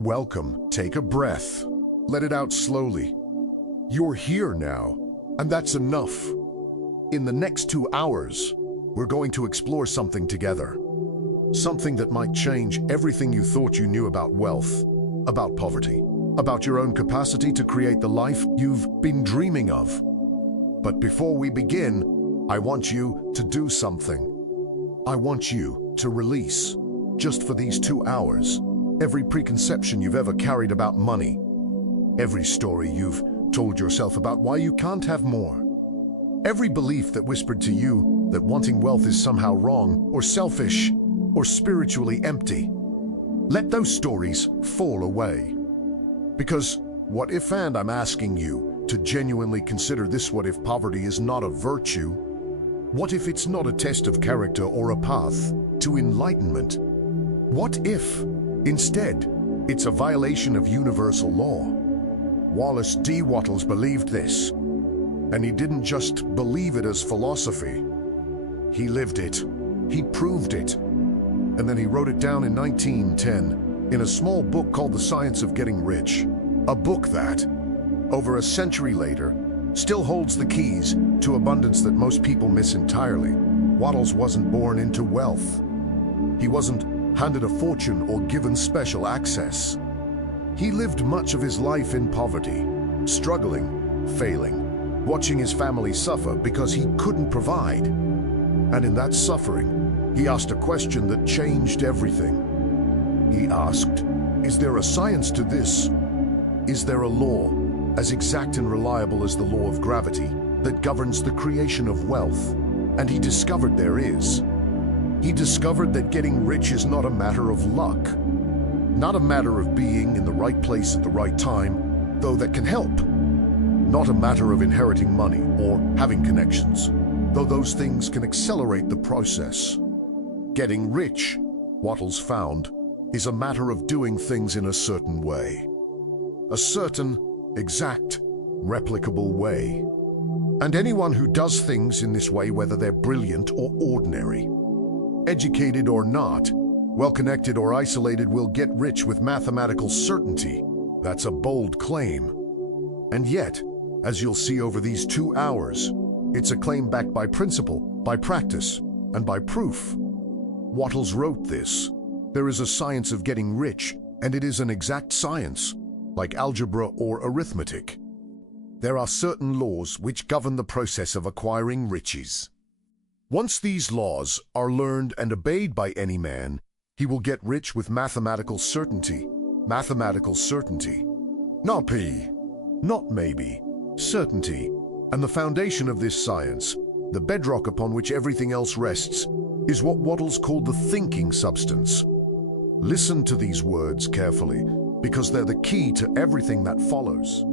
Welcome. Take a breath. Let it out slowly. You're here now, and that's enough. In the next 2 hours, we're going to explore something together. Something that might change everything you thought you knew about wealth, about poverty, about your own capacity to create the life you've been dreaming of. But before we begin, I want you to do something. I want you to release, just for these 2 hours, every preconception you've ever carried about money, every story you've told yourself about why you can't have more, every belief that whispered to you that wanting wealth is somehow wrong or selfish or spiritually empty. Let those stories fall away. Because what if, and I'm asking you to genuinely consider this, what if poverty is not a virtue? What if it's not a test of character or a path to enlightenment? What if, instead, it's a violation of universal law? Wallace D. Wattles believed this, and he didn't just believe it as philosophy. He lived it. He proved it. And then he wrote it down in 1910 in a small book called The Science of Getting Rich, a book that, over a century later, still holds the keys to abundance that most people miss entirely. Wattles wasn't born into wealth. He wasn't handed a fortune or given special access. He lived much of his life in poverty, struggling, failing, watching his family suffer because he couldn't provide. And in that suffering, he asked a question that changed everything. He asked, is there a science to this? Is there a law, as exact and reliable as the law of gravity, that governs the creation of wealth? And he discovered there is. He discovered that getting rich is not a matter of luck, not a matter of being in the right place at the right time, though that can help. Not a matter of inheriting money or having connections, though those things can accelerate the process. Getting rich, Wattles found, is a matter of doing things in a certain way. A certain, exact, replicable way. And anyone who does things in this way, whether they're brilliant or ordinary, educated or not, well-connected or isolated, will get rich with mathematical certainty. That's a bold claim. And yet, as you'll see over these 2 hours, it's a claim backed by principle, by practice, and by proof. Wattles wrote this. There is a science of getting rich, and it is an exact science, like algebra or arithmetic. There are certain laws which govern the process of acquiring riches. Once these laws are learned and obeyed by any man, he will get rich with mathematical certainty. Mathematical certainty. Not P, not maybe, certainty. And the foundation of this science, the bedrock upon which everything else rests, is what Wattles called the thinking substance. Listen to these words carefully, because they're the key to everything that follows.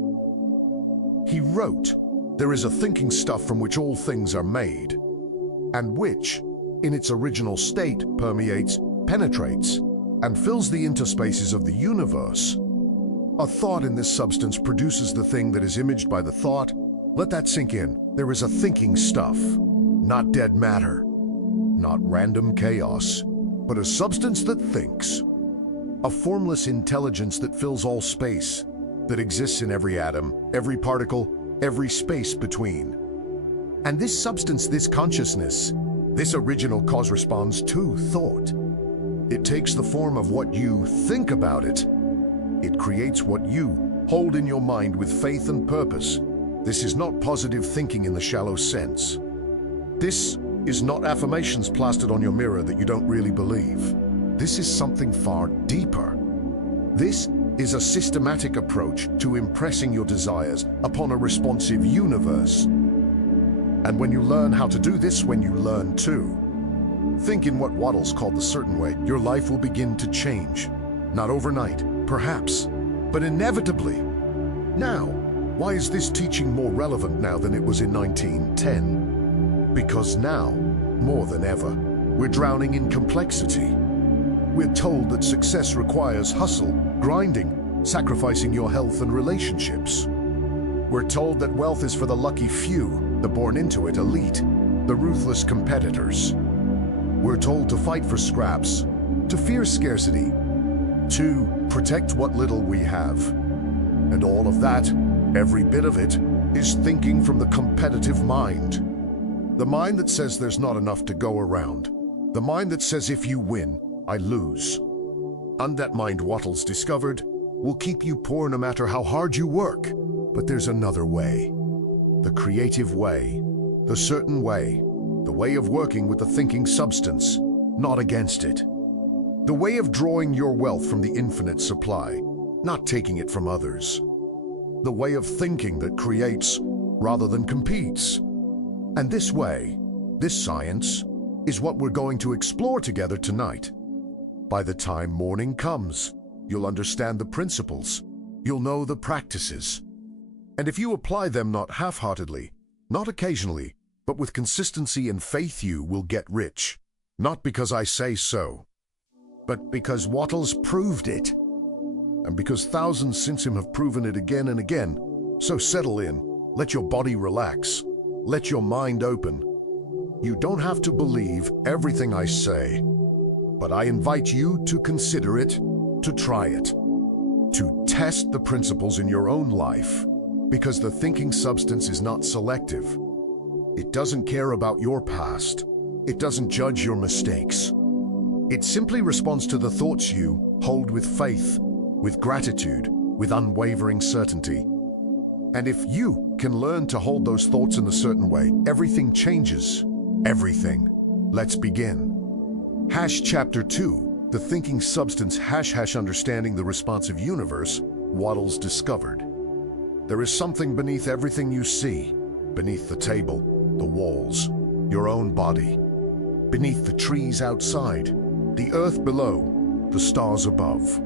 He wrote, there is a thinking stuff from which all things are made, and which, in its original state, permeates, penetrates, and fills the interspaces of the universe. A thought in this substance produces the thing that is imaged by the thought. Let that sink in. There is a thinking stuff, not dead matter, not random chaos, but a substance that thinks. A formless intelligence that fills all space, that exists in every atom, every particle, every space between. And this substance, this consciousness, this original cause responds to thought. It takes the form of what you think about it. It creates what you hold in your mind with faith and purpose. This is not positive thinking in the shallow sense. This is not affirmations plastered on your mirror that you don't really believe. This is something far deeper. This is a systematic approach to impressing your desires upon a responsive universe. And when you learn how to do this, when you learn to think in what Wattles called the certain way, your life will begin to change. Not overnight, perhaps, but inevitably. Now, why is this teaching more relevant now than it was in 1910? Because now, more than ever, we're drowning in complexity. We're told that success requires hustle, grinding, sacrificing your health and relationships. We're told that wealth is for the lucky few, the born into it elite, the ruthless competitors. We're told to fight for scraps, to fear scarcity, to protect what little we have. And all of that, every bit of it, is thinking from the competitive mind. The mind that says there's not enough to go around. The mind that says if you win, I lose. And that mind, Wattles discovered, will keep you poor no matter how hard you work. But there's another way. The creative way. The certain way. The way of working with the thinking substance, not against it. The way of drawing your wealth from the infinite supply, not taking it from others. The way of thinking that creates rather than competes. And this way, this science, is what we're going to explore together tonight. By the time morning comes, you'll understand the principles, you'll know the practices. And if you apply them not half-heartedly, not occasionally, but with consistency and faith, you will get rich. Not because I say so, but because Wattles proved it. And because thousands since him have proven it again and again. So settle in, let your body relax, let your mind open. You don't have to believe everything I say, but I invite you to consider it, to try it, to test the principles in your own life, because the thinking substance is not selective. It doesn't care about your past. It doesn't judge your mistakes. It simply responds to the thoughts you hold with faith, with gratitude, with unwavering certainty. And if you can learn to hold those thoughts in a certain way, everything changes. Everything. Let's begin. Chapter 2, the thinking substance # understanding the responsive universe, Wattles discovered. There is something beneath everything you see, beneath the table, the walls, your own body, beneath the trees outside, the earth below, the stars above.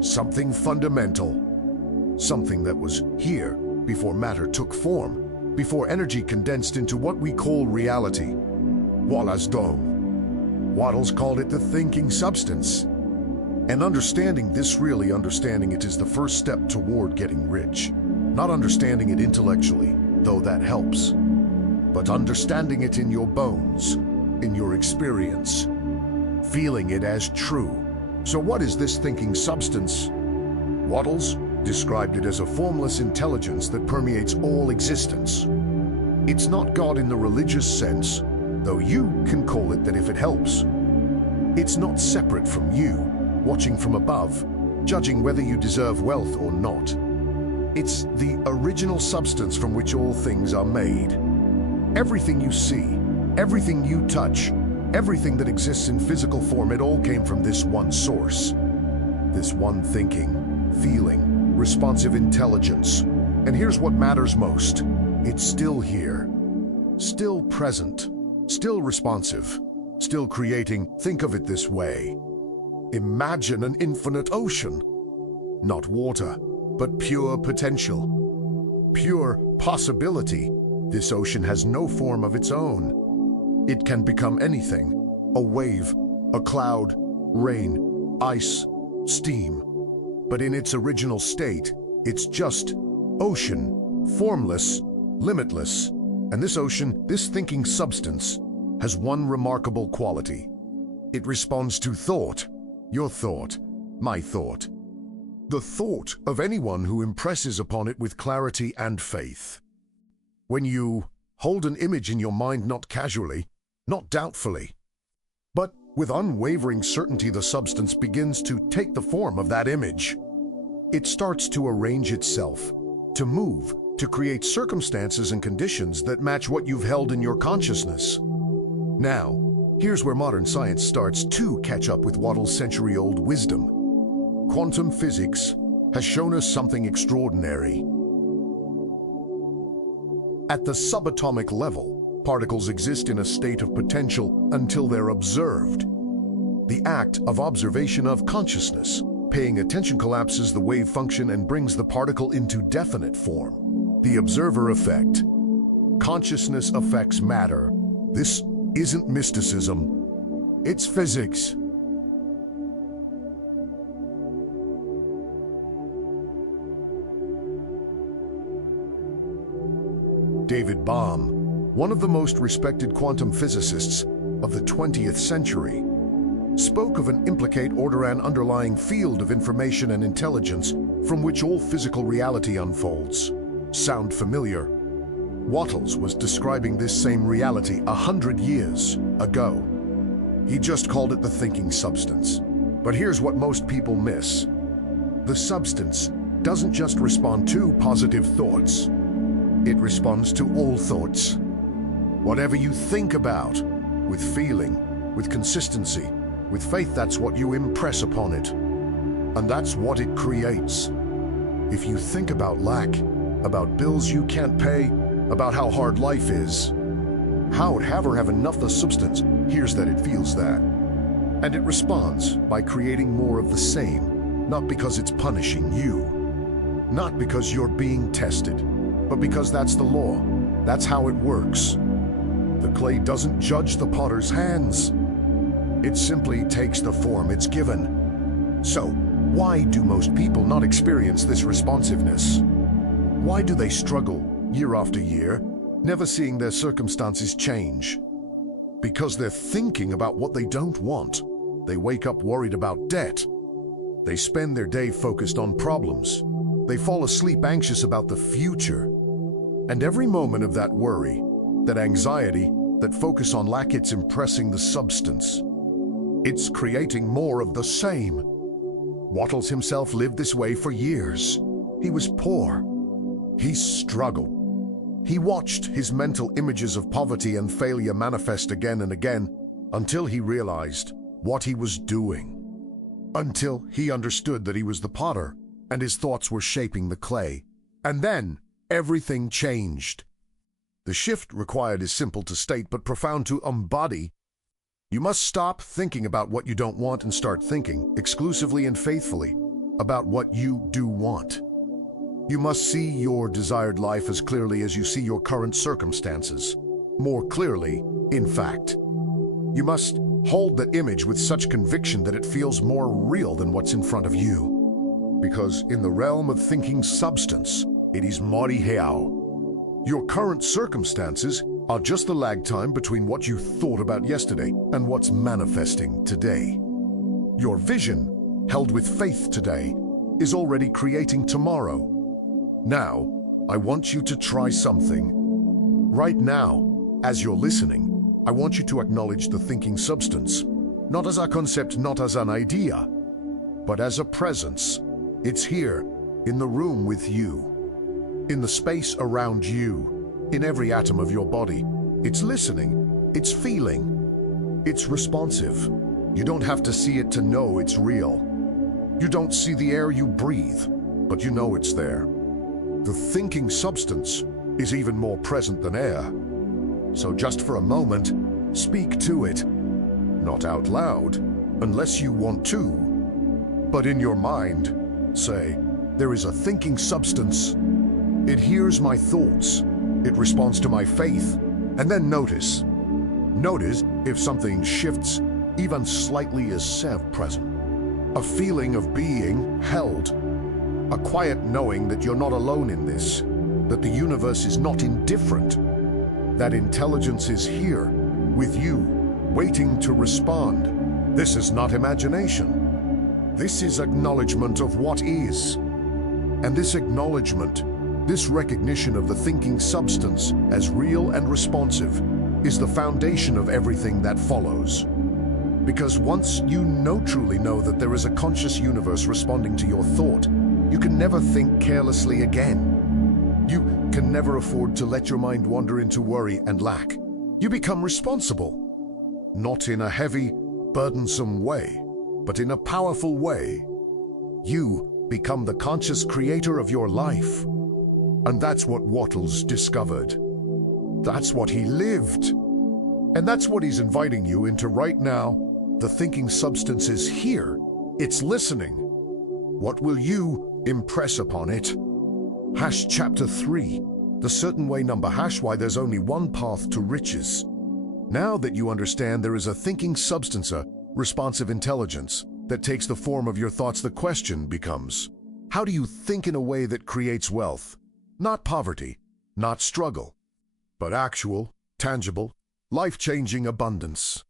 Something fundamental, something that was here before matter took form, before energy condensed into what we call reality. Wallace D. Wattles called it the thinking substance. And understanding this, really understanding it, is the first step toward getting rich. Not understanding it intellectually, though that helps, but understanding it in your bones, in your experience, feeling it as true. So what is this thinking substance? Wattles described it as a formless intelligence that permeates all existence. It's not God in the religious sense, though you can call it that if it helps. It's not separate from you, watching from above, judging whether you deserve wealth or not. It's the original substance from which all things are made. Everything you see, everything you touch, everything that exists in physical form, it all came from this one source. This one thinking, feeling, responsive intelligence. And here's what matters most. It's still here, still present, still responsive, still creating. Think of it this way. Imagine an infinite ocean. Not water, but pure potential. Pure possibility. This ocean has no form of its own. It can become anything. A wave, a cloud, rain, ice, steam. But in its original state, it's just ocean, formless, limitless. And this ocean, this thinking substance, has one remarkable quality. It responds to thought, your thought, my thought. The thought of anyone who impresses upon it with clarity and faith. When you hold an image in your mind, not casually, not doubtfully, but with unwavering certainty, the substance begins to take the form of that image. It starts to arrange itself, to move, to create circumstances and conditions that match what you've held in your consciousness. Now, here's where modern science starts to catch up with Wattles' century-old wisdom. Quantum physics has shown us something extraordinary. At the subatomic level, particles exist in a state of potential until they're observed. The act of observation of consciousness, paying attention, collapses the wave function and brings the particle into definite form. The observer effect. Consciousness affects matter. This isn't mysticism, it's physics. David Bohm, one of the most respected quantum physicists of the 20th century, spoke of an implicate order and underlying field of information and intelligence from which all physical reality unfolds. Sound familiar? Wattles was describing this same reality 100 years ago. He just called it the thinking substance. But here's what most people miss. The substance doesn't just respond to positive thoughts. It responds to all thoughts. Whatever you think about, with feeling, with consistency, with faith, that's what you impress upon it. And that's what it creates. If you think about lack, about bills you can't pay, about how hard life is, how it have or have enough the substance hears that it feels that. And it responds by creating more of the same, not because it's punishing you, not because you're being tested, but because that's the law. That's how it works. The clay doesn't judge the potter's hands. It simply takes the form it's given. So, why do most people not experience this responsiveness? Why do they struggle year after year, never seeing their circumstances change? Because they're thinking about what they don't want. They wake up worried about debt. They spend their day focused on problems. They fall asleep anxious about the future. And every moment of that worry, that anxiety, that focus on lack, it's impressing the substance. It's creating more of the same. Wattles himself lived this way for years. He was poor. He struggled. He watched his mental images of poverty and failure manifest again and again until he realized what he was doing. Until he understood that he was the potter and his thoughts were shaping the clay. And then everything changed. The shift required is simple to state but profound to embody. You must stop thinking about what you don't want and start thinking exclusively and faithfully about what you do want. You must see your desired life as clearly as you see your current circumstances. More clearly, in fact. You must hold that image with such conviction that it feels more real than what's in front of you. Because in the realm of thinking substance, it is mighty real. Your current circumstances are just the lag time between what you thought about yesterday and what's manifesting today. Your vision, held with faith today, is already creating tomorrow. Now, I want you to try something. Right now, as you're listening, I want you to acknowledge the thinking substance, not as a concept, not as an idea, but as a presence. It's here, in the room with you, in the space around you, in every atom of your body. It's listening, it's feeling, it's responsive. You don't have to see it to know it's real. You don't see the air you breathe, but you know it's there. The thinking substance is even more present than air. So just for a moment, speak to it. Not out loud, unless you want to, but in your mind, say, there is a thinking substance. It hears my thoughts. It responds to my faith. And then notice. Notice if something shifts, even slightly, is self-present. A feeling of being held. A quiet knowing that you're not alone in this, that the universe is not indifferent, that intelligence is here, with you, waiting to respond. This is not imagination. This is acknowledgement of what is. And this acknowledgement, this recognition of the thinking substance as real and responsive, is the foundation of everything that follows. Because once you truly know that there is a conscious universe responding to your thought, you can never think carelessly again. You can never afford to let your mind wander into worry and lack. You become responsible, not in a heavy, burdensome way, but in a powerful way. You become the conscious creator of your life. And that's what Wattles discovered. That's what he lived. And that's what he's inviting you into right now. The thinking substance is here. It's listening. What will you impress upon it? Chapter 3, the certain way number why there's only one path to riches. Now that you understand there is a thinking substance, a responsive intelligence that takes the form of your thoughts, the question becomes, how do you think in a way that creates wealth? Not poverty, not struggle, but actual, tangible, life-changing abundance.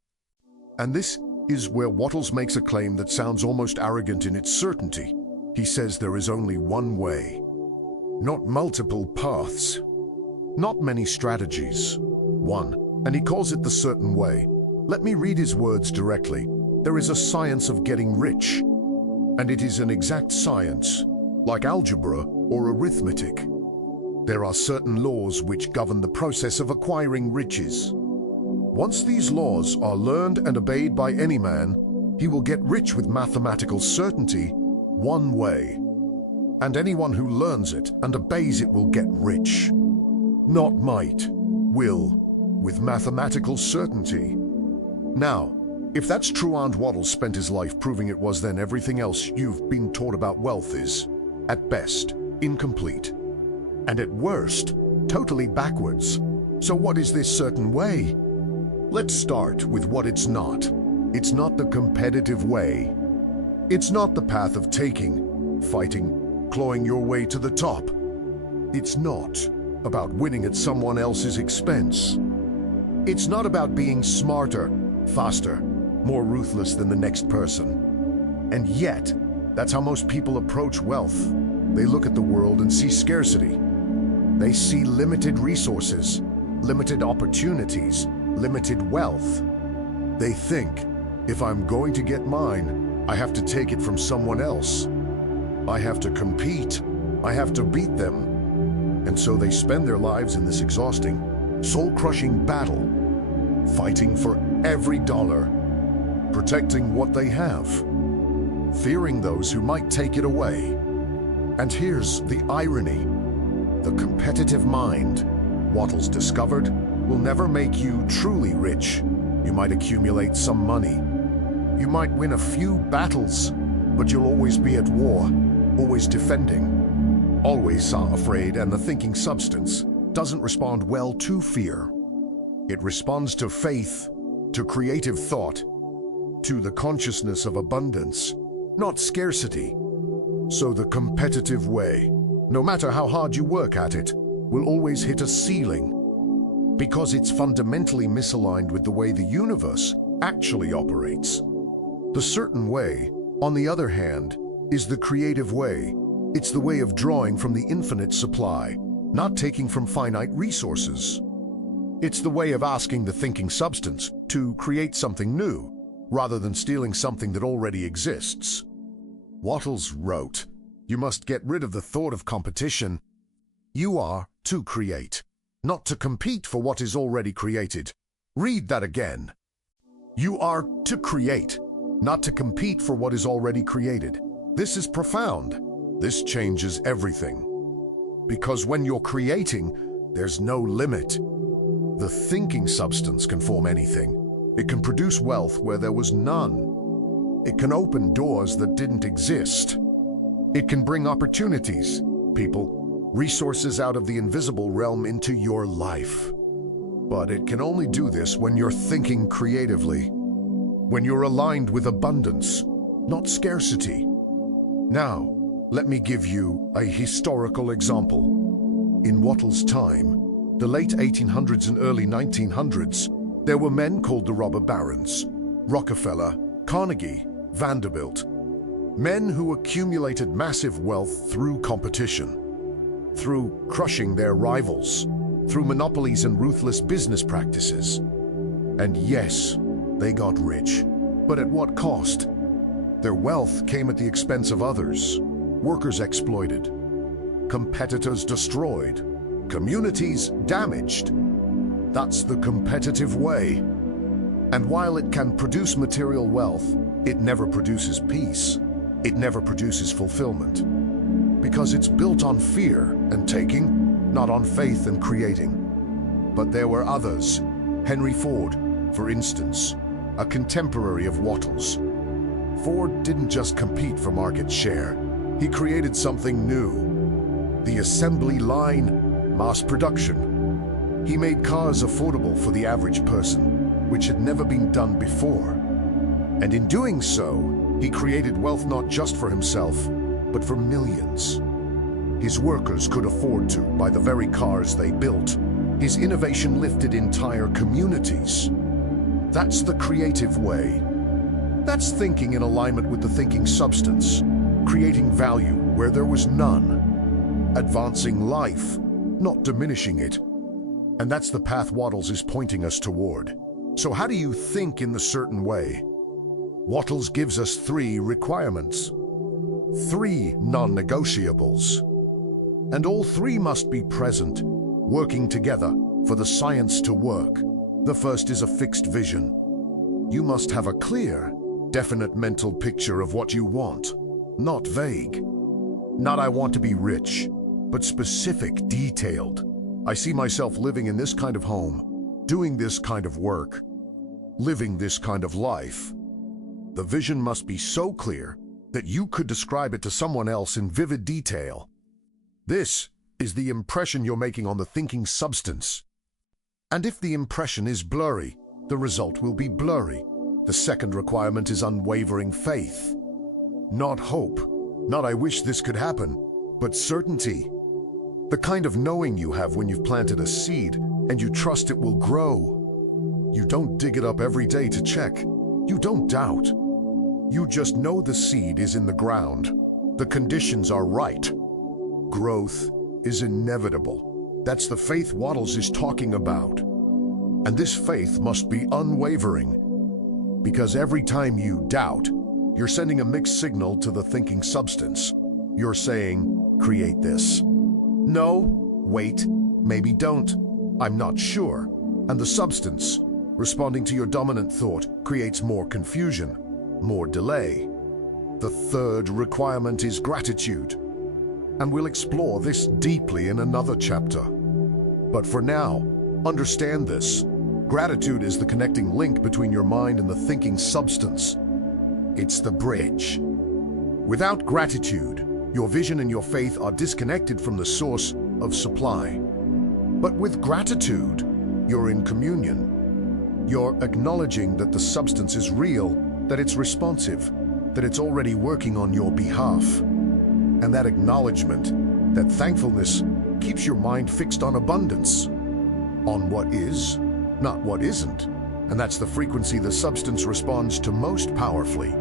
And this is where Wattles makes a claim that sounds almost arrogant in its certainty. He says there is only one way, not multiple paths, not many strategies, one, and he calls it the certain way. Let me read his words directly. There is a science of getting rich, and it is an exact science, like algebra or arithmetic. There are certain laws which govern the process of acquiring riches. Once these laws are learned and obeyed by any man, he will get rich with mathematical certainty, one way. And anyone who learns it and obeys it will get rich. Not might, will, with mathematical certainty. Now, if that's true and Wattles spent his life proving it was, then everything else you've been taught about wealth is, at best, incomplete. And at worst, totally backwards. So what is this certain way? Let's start with what it's not. It's not the competitive way. It's not the path of taking, fighting, clawing your way to the top. It's not about winning at someone else's expense. It's not about being smarter, faster, more ruthless than the next person. And yet, that's how most people approach wealth. They look at the world and see scarcity. They see limited resources, limited opportunities, limited wealth. They think, if I'm going to get mine, I have to take it from someone else. I have to compete. I have to beat them. And so they spend their lives in this exhausting, soul-crushing battle, fighting for every dollar, protecting what they have, fearing those who might take it away. And here's the irony. The competitive mind, Wattles discovered, will never make you truly rich. You might accumulate some money. You might win a few battles, but you'll always be at war, always defending, always afraid, and the thinking substance doesn't respond well to fear. It responds to faith, to creative thought, to the consciousness of abundance, not scarcity. So the competitive way, no matter how hard you work at it, will always hit a ceiling because it's fundamentally misaligned with the way the universe actually operates. The certain way, on the other hand, is the creative way. It's the way of drawing from the infinite supply, not taking from finite resources. It's the way of asking the thinking substance to create something new, rather than stealing something that already exists. Wattles wrote, "You must get rid of the thought of competition. You are to create, not to compete for what is already created." Read that again. You are to create, not to compete for what is already created. This is profound. This changes everything. Because when you're creating, there's no limit. The thinking substance can form anything. It can produce wealth where there was none. It can open doors that didn't exist. It can bring opportunities, people, resources out of the invisible realm into your life. But it can only do this when you're thinking creatively, when you're aligned with abundance, not scarcity. Now, let me give you a historical example. In Wattles' time, the late 1800s and early 1900s, there were men called the robber barons, Rockefeller, Carnegie, Vanderbilt, men who accumulated massive wealth through competition, through crushing their rivals, through monopolies and ruthless business practices. And yes, they got rich, but at what cost? Their wealth came at the expense of others, workers exploited, competitors destroyed, communities damaged. That's the competitive way. And while it can produce material wealth, it never produces peace. It never produces fulfillment. Because it's built on fear and taking, not on faith and creating. But there were others. Henry Ford, for instance, a contemporary of Wattles. Ford didn't just compete for market share. He created something new. The assembly line, mass production. He made cars affordable for the average person, which had never been done before. And in doing so, he created wealth not just for himself, but for millions. His workers could afford to buy the very cars they built. His innovation lifted entire communities. That's the creative way. That's thinking in alignment with the thinking substance, creating value where there was none, advancing life, not diminishing it. And that's the path Wattles is pointing us toward. So how do you think in the certain way? Wattles gives us 3 requirements, 3 non-negotiables. And all 3 must be present, working together for the science to work. The first is a fixed vision. You must have a clear, definite mental picture of what you want, not vague. Not I want to be rich, but specific, detailed. I see myself living in this kind of home, doing this kind of work, living this kind of life. The vision must be so clear that you could describe it to someone else in vivid detail. This is the impression you're making on the thinking substance. And if the impression is blurry, the result will be blurry. The second requirement is unwavering faith. Not hope, not I wish this could happen, but certainty. The kind of knowing you have when you've planted a seed and you trust it will grow. You don't dig it up every day to check. You don't doubt. You just know the seed is in the ground. The conditions are right. Growth is inevitable. That's the faith Wattles is talking about. And this faith must be unwavering. Because every time you doubt, you're sending a mixed signal to the thinking substance. You're saying, create this. No, wait, maybe don't. I'm not sure. And the substance, responding to your dominant thought, creates more confusion, more delay. The third requirement is gratitude. And we'll explore this deeply in another chapter. But for now, understand this. Gratitude is the connecting link between your mind and the thinking substance. It's the bridge. Without gratitude, your vision and your faith are disconnected from the source of supply. But with gratitude, you're in communion. You're acknowledging that the substance is real, that it's responsive, that it's already working on your behalf. And that acknowledgement, that thankfulness, keeps your mind fixed on abundance, on what is, not what isn't. And that's the frequency the substance responds to most powerfully.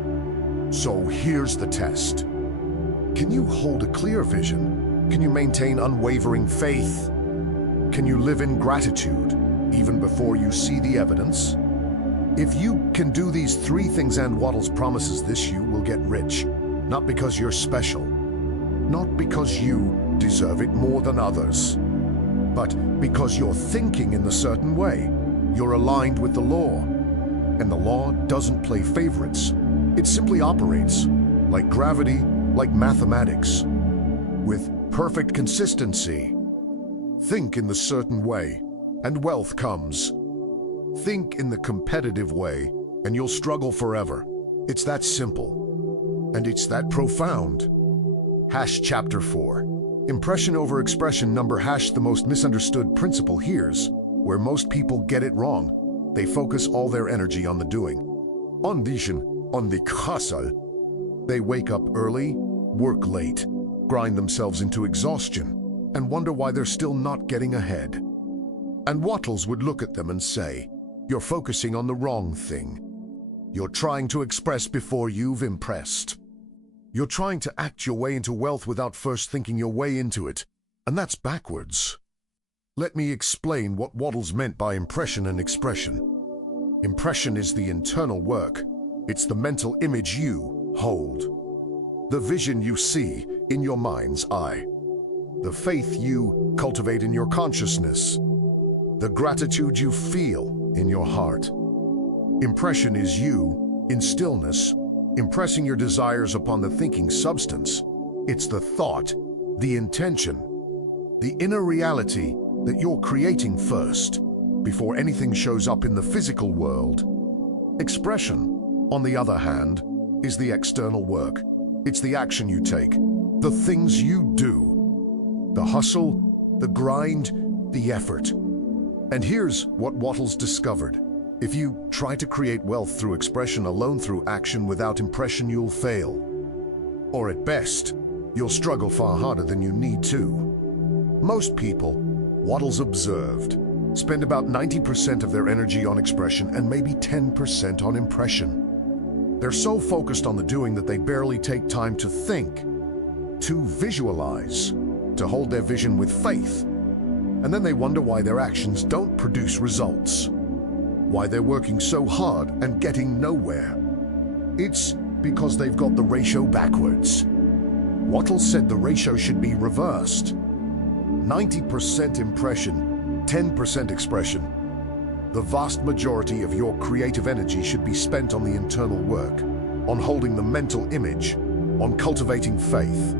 So here's the test. Can you hold a clear vision? Can you maintain unwavering faith? Can you live in gratitude even before you see the evidence? If you can do these 3 things, and Wattles promises this, you will get rich. Not because you're special, not because you deserve it more than others, but because you're thinking in a certain way. You're aligned with the law, and the law doesn't play favorites. It simply operates like gravity, like mathematics, with perfect consistency. Think in the certain way, and wealth comes. Think in the competitive way, and you'll struggle forever. It's that simple, and it's that profound. Chapter 4. Impression over expression number the most misunderstood principle. Here's where most people get it wrong. They focus all their energy on the doing, on vision, on the hustle. They wake up early, work late, grind themselves into exhaustion, and wonder why they're still not getting ahead. And Wattles would look at them and say, you're focusing on the wrong thing. You're trying to express before you've impressed. You're trying to act your way into wealth without first thinking your way into it, and that's backwards. Let me explain what Wattles meant by impression and expression. Impression is the internal work. It's the mental image you hold, the vision you see in your mind's eye, the faith you cultivate in your consciousness, the gratitude you feel in your heart. Impression is you, in stillness, impressing your desires upon the thinking substance. It's the thought, the intention, the inner reality that you're creating first, before anything shows up in the physical world. Expression, on the other hand, is the external work. It's the action you take, the things you do, the hustle, the grind, the effort. And here's what Wattles discovered. If you try to create wealth through expression alone, through action without impression, you'll fail. Or at best, you'll struggle far harder than you need to. Most people, Wattles observed, spend about 90% of their energy on expression and maybe 10% on impression. They're so focused on the doing that they barely take time to think, to visualize, to hold their vision with faith. And then they wonder why their actions don't produce results, why they're working so hard and getting nowhere. It's because they've got the ratio backwards. Wattles said the ratio should be reversed. 90% impression, 10% expression. The vast majority of your creative energy should be spent on the internal work, on holding the mental image, on cultivating faith,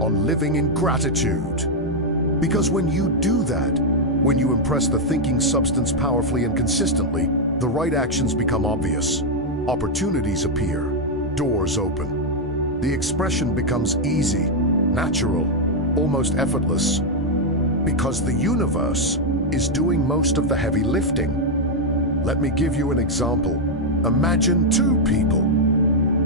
on living in gratitude. Because when you do that, when you impress the thinking substance powerfully and consistently, the right actions become obvious. Opportunities appear, doors open. The expression becomes easy, natural, almost effortless. Because the universe is doing most of the heavy lifting. Let me give you an example. Imagine two people.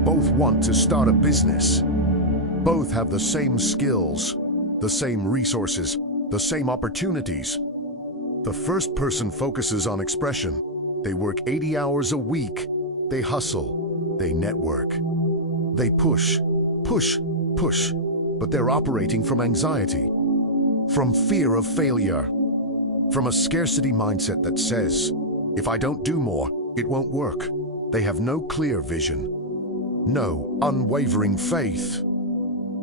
Both want to start a business. Both have the same skills, the same resources, the same opportunities. The first person focuses on expression. They work 80 hours a week. They hustle. They network. They push, push, push. But they're operating from anxiety, from fear of failure, from a scarcity mindset that says, if I don't do more, it won't work. They have no clear vision, no unwavering faith.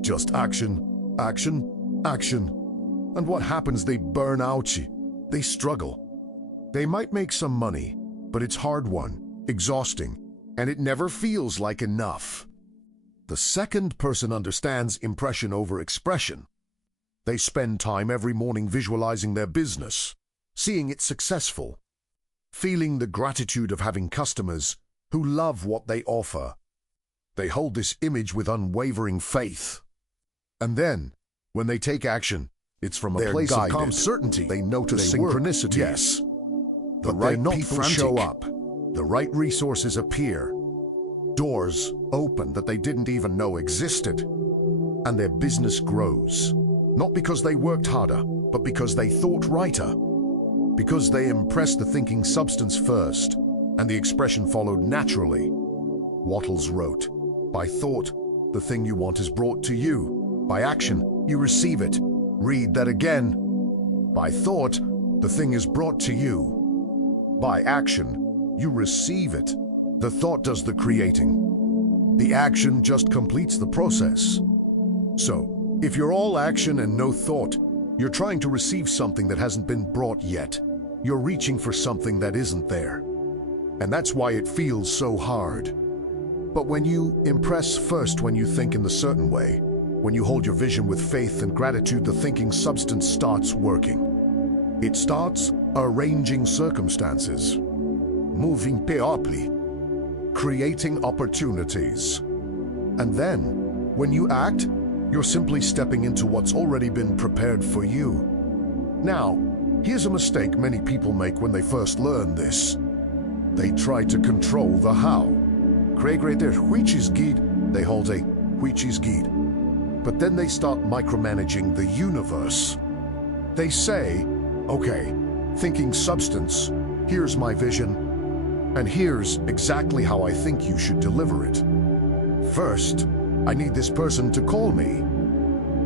Just action, action, action. And what happens? They burn out. They struggle. They might make some money, but it's hard-won, exhausting, and it never feels like enough. The second person understands impression over expression. They spend time every morning visualizing their business, seeing it successful, feeling the gratitude of having customers who love what they offer. They hold this image with unwavering faith. And then, when they take action, it's from a place of calm certainty. They notice synchronicities. Yes. The right people show up. The right resources appear. Doors open that they didn't even know existed. And their business grows. Not because they worked harder, but because they thought righter. Because they impressed the thinking substance first, and the expression followed naturally. Wattles wrote, by thought, the thing you want is brought to you. By action, you receive it. Read that again. By thought, the thing is brought to you. By action, you receive it. The thought does the creating. The action just completes the process. So, if you're all action and no thought, you're trying to receive something that hasn't been brought yet. You're reaching for something that isn't there. And that's why it feels so hard. But when you impress first, when you think in the certain way, when you hold your vision with faith and gratitude, the thinking substance starts working. It starts arranging circumstances, moving peoply, creating opportunities. And then, when you act, you're simply stepping into what's already been prepared for you. Now, here's a mistake many people make when they first learn this. They try to control the how. Which is good, they hold a which is good. But then they start micromanaging the universe. They say, okay, thinking substance, here's my vision, and here's exactly how I think you should deliver it. First, I need this person to call me.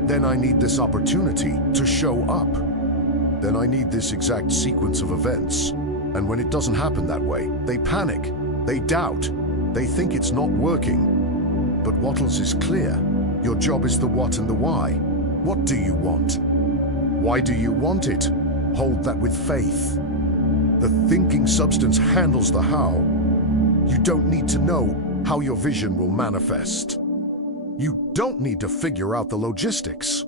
Then I need this opportunity to show up. Then I need this exact sequence of events. And when it doesn't happen that way, they panic, they doubt, they think it's not working. But Wattles is clear. Your job is the what and the why. What do you want? Why do you want it? Hold that with faith. The thinking substance handles the how. You don't need to know how your vision will manifest. You don't need to figure out the logistics.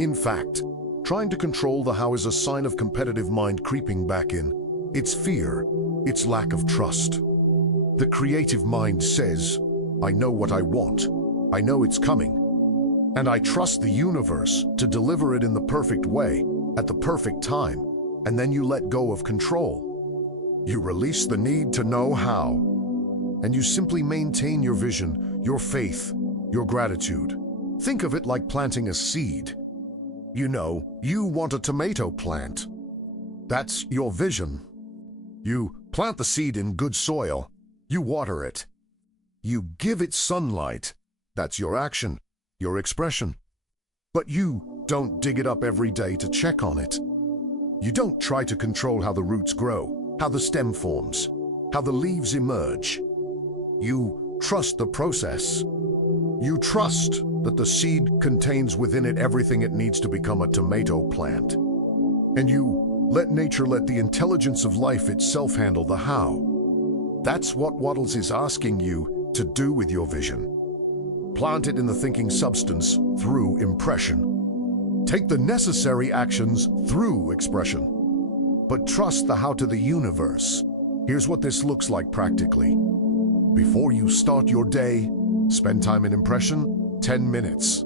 In fact, trying to control the how is a sign of competitive mind creeping back in. It's fear, it's lack of trust. The creative mind says, I know what I want, I know it's coming, and I trust the universe to deliver it in the perfect way, at the perfect time, and then you let go of control. You release the need to know how, and you simply maintain your vision, your faith, your gratitude. Think of it like planting a seed. You know, you want a tomato plant. That's your vision. You plant the seed in good soil. You water it. You give it sunlight. That's your action, your expression. But you don't dig it up every day to check on it. You don't try to control how the roots grow, how the stem forms, how the leaves emerge. You trust the process. You trust that the seed contains within it everything it needs to become a tomato plant. And you let nature, let the intelligence of life itself handle the how. That's what Wattles is asking you to do with your vision. Plant it in the thinking substance through impression. Take the necessary actions through expression. But trust the how to the universe. Here's what this looks like practically. Before you start your day, spend time in impression, 10 minutes,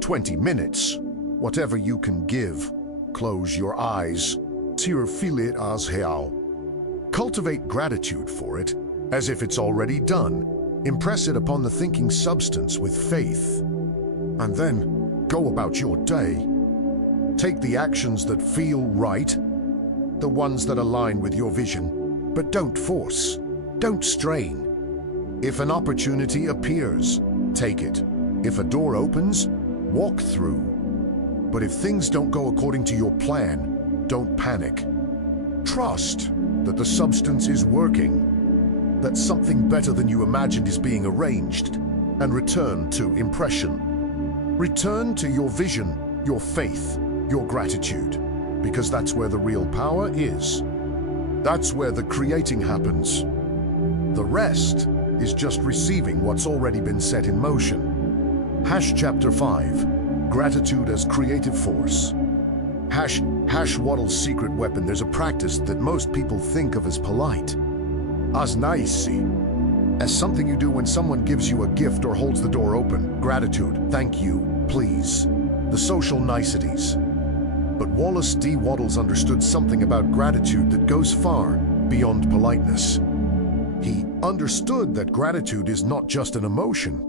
20 minutes, whatever you can give. Close your eyes. Feel it as real. Cultivate gratitude for it as if it's already done. Impress it upon the thinking substance with faith. And then go about your day. Take the actions that feel right, the ones that align with your vision, but don't force, don't strain. If an opportunity appears, take it. If a door opens, walk through. But if things don't go according to your plan, don't panic. Trust that the substance is working, that something better than you imagined is being arranged, and return to impression. Return to your vision, your faith, your gratitude, because that's where the real power is. That's where the creating happens. The rest is just receiving what's already been set in motion. Chapter 5, Gratitude as Creative Force. Wattles' secret weapon. There's a practice that most people think of as polite. As nice, as something you do when someone gives you a gift or holds the door open. Gratitude, thank you, please. The social niceties. But Wallace D. Wattles understood something about gratitude that goes far beyond politeness. He understood that gratitude is not just an emotion.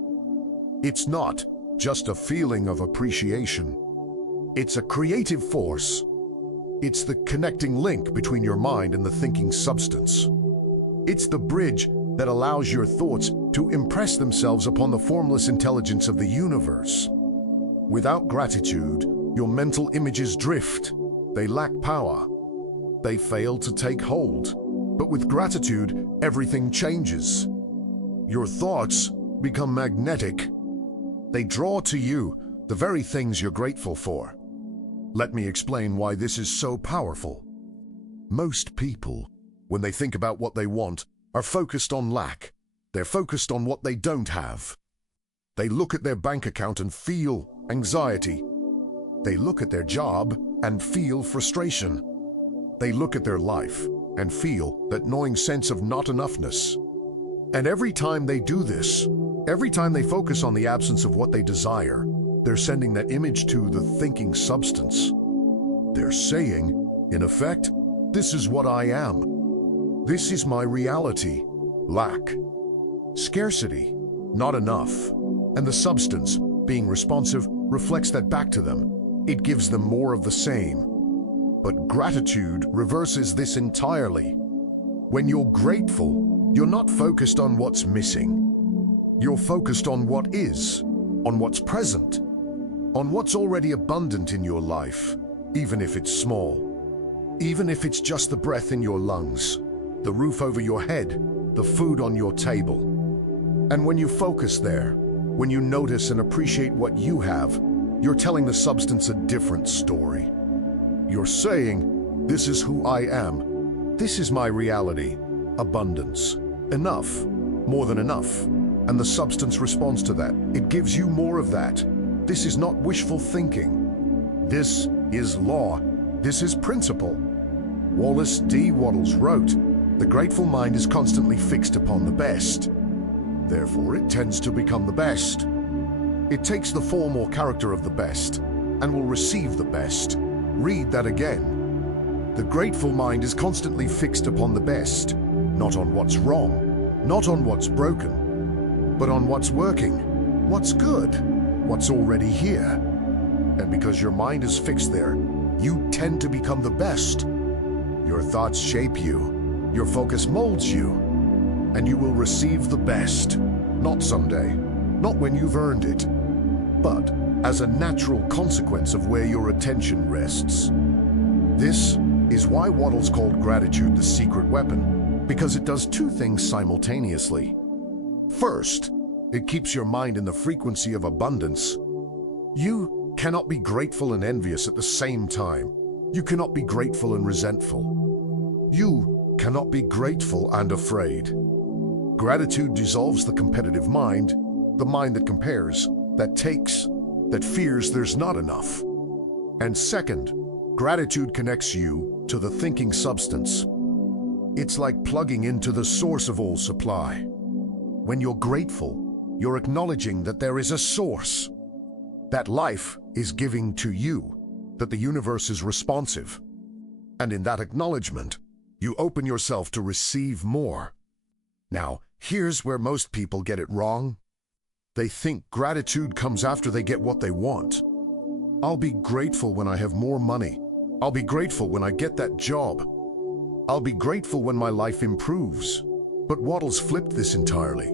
It's not just a feeling of appreciation. It's a creative force. It's the connecting link between your mind and the thinking substance. It's the bridge that allows your thoughts to impress themselves upon the formless intelligence of the universe. Without gratitude, your mental images drift. They lack power. They fail to take hold. But with gratitude, everything changes. Your thoughts become magnetic. They draw to you the very things you're grateful for. Let me explain why this is so powerful. Most people, when they think about what they want, are focused on lack. They're focused on what they don't have. They look at their bank account and feel anxiety. They look at their job and feel frustration. They look at their life and feel that gnawing sense of not enoughness. And every time they do this, every time they focus on the absence of what they desire, they're sending that image to the thinking substance. They're saying, in effect, this is what I am. This is my reality. Lack, scarcity, not enough. And the substance, being responsive, reflects that back to them. It gives them more of the same. But gratitude reverses this entirely. When you're grateful, you're not focused on what's missing. You're focused on what is, on what's present, on what's already abundant in your life, even if it's small. Even if it's just the breath in your lungs, the roof over your head, the food on your table. And when you focus there, when you notice and appreciate what you have, you're telling the substance a different story. You're saying, this is who I am. This is my reality. Abundance. Enough. More than enough. And the substance responds to that. It gives you more of that. This is not wishful thinking. This is law. This is principle. Wallace D. Wattles wrote, "The grateful mind is constantly fixed upon the best. Therefore, it tends to become the best. It takes the form or character of the best and will receive the best." Read that again. The grateful mind is constantly fixed upon the best, not on what's wrong, not on what's broken, but on what's working, what's good, what's already here. And because your mind is fixed there, you tend to become the best. Your thoughts shape you, your focus molds you, and you will receive the best. Not someday, not when you've earned it, but as a natural consequence of where your attention rests. This is why Wattles called gratitude the secret weapon, because it does two things simultaneously. First, it keeps your mind in the frequency of abundance. You cannot be grateful and envious at the same time. You cannot be grateful and resentful. You cannot be grateful and afraid. Gratitude dissolves the competitive mind, the mind that compares, that takes, that fears there's not enough. And second, gratitude connects you to the thinking substance. It's like plugging into the source of all supply. When you're grateful, you're acknowledging that there is a source, that life is giving to you, that the universe is responsive. And in that acknowledgement, you open yourself to receive more. Now, here's where most people get it wrong. They think gratitude comes after they get what they want. I'll be grateful when I have more money. I'll be grateful when I get that job. I'll be grateful when my life improves. But Wattles flipped this entirely.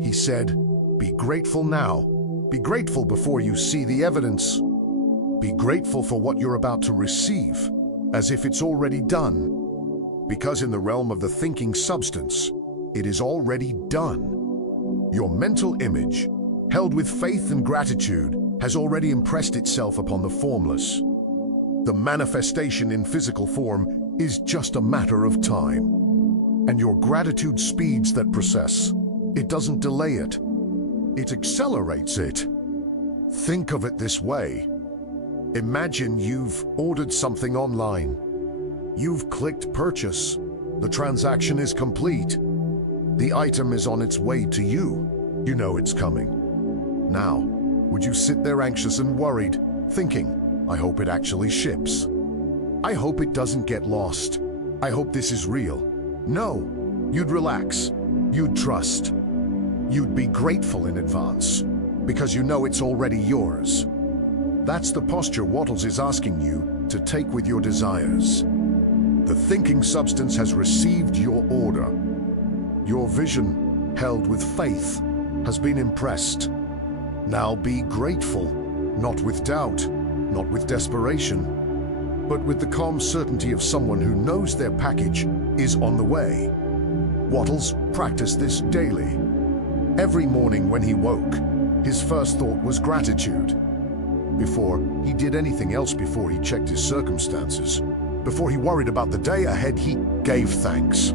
He said, be grateful now. Be grateful before you see the evidence. Be grateful for what you're about to receive, as if it's already done. Because in the realm of the thinking substance, it is already done. Your mental image, held with faith and gratitude, has already impressed itself upon the formless. The manifestation in physical form is just a matter of time. And your gratitude speeds that process. It doesn't delay it. It accelerates it. Think of it this way. Imagine you've ordered something online. You've clicked purchase. The transaction is complete. The item is on its way to you. You know it's coming. Now, would you sit there anxious and worried, thinking, I hope it actually ships. I hope it doesn't get lost. I hope this is real. No, you'd relax. You'd trust. You'd be grateful in advance, because you know it's already yours. That's the posture Wattles is asking you to take with your desires. The thinking substance has received your order. Your vision, held with faith, has been impressed. Now be grateful, not with doubt, not with desperation, but with the calm certainty of someone who knows their package is on the way. Wattles practiced this daily. Every morning when he woke, his first thought was gratitude. Before he did anything else, before he checked his circumstances, before he worried about the day ahead, he gave thanks.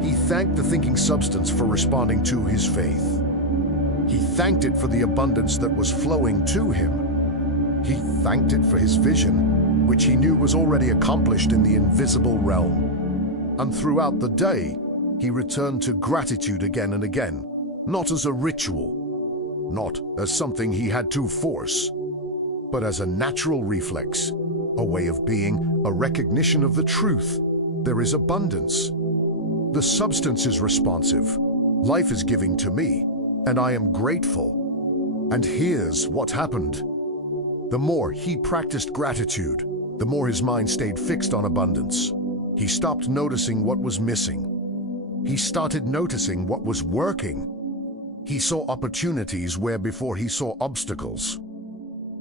He thanked the thinking substance for responding to his faith. He thanked it for the abundance that was flowing to him. He thanked it for his vision, which he knew was already accomplished in the invisible realm. And throughout the day, he returned to gratitude again and again, not as a ritual, not as something he had to force, but as a natural reflex, a way of being, a recognition of the truth. There is abundance. The substance is responsive. Life is giving to me, and I am grateful. And here's what happened. The more he practiced gratitude, the more his mind stayed fixed on abundance. He stopped noticing what was missing. He started noticing what was working. He saw opportunities where before he saw obstacles.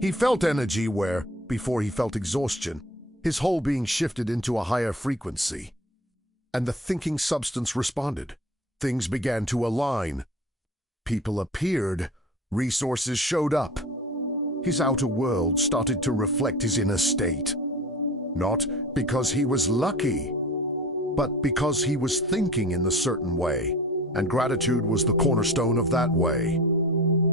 He felt energy where before he felt exhaustion. His whole being shifted into a higher frequency. And the thinking substance responded. Things began to align. People appeared. Resources showed up. His outer world started to reflect his inner state. Not because he was lucky, but because he was thinking in the certain way, and gratitude was the cornerstone of that way.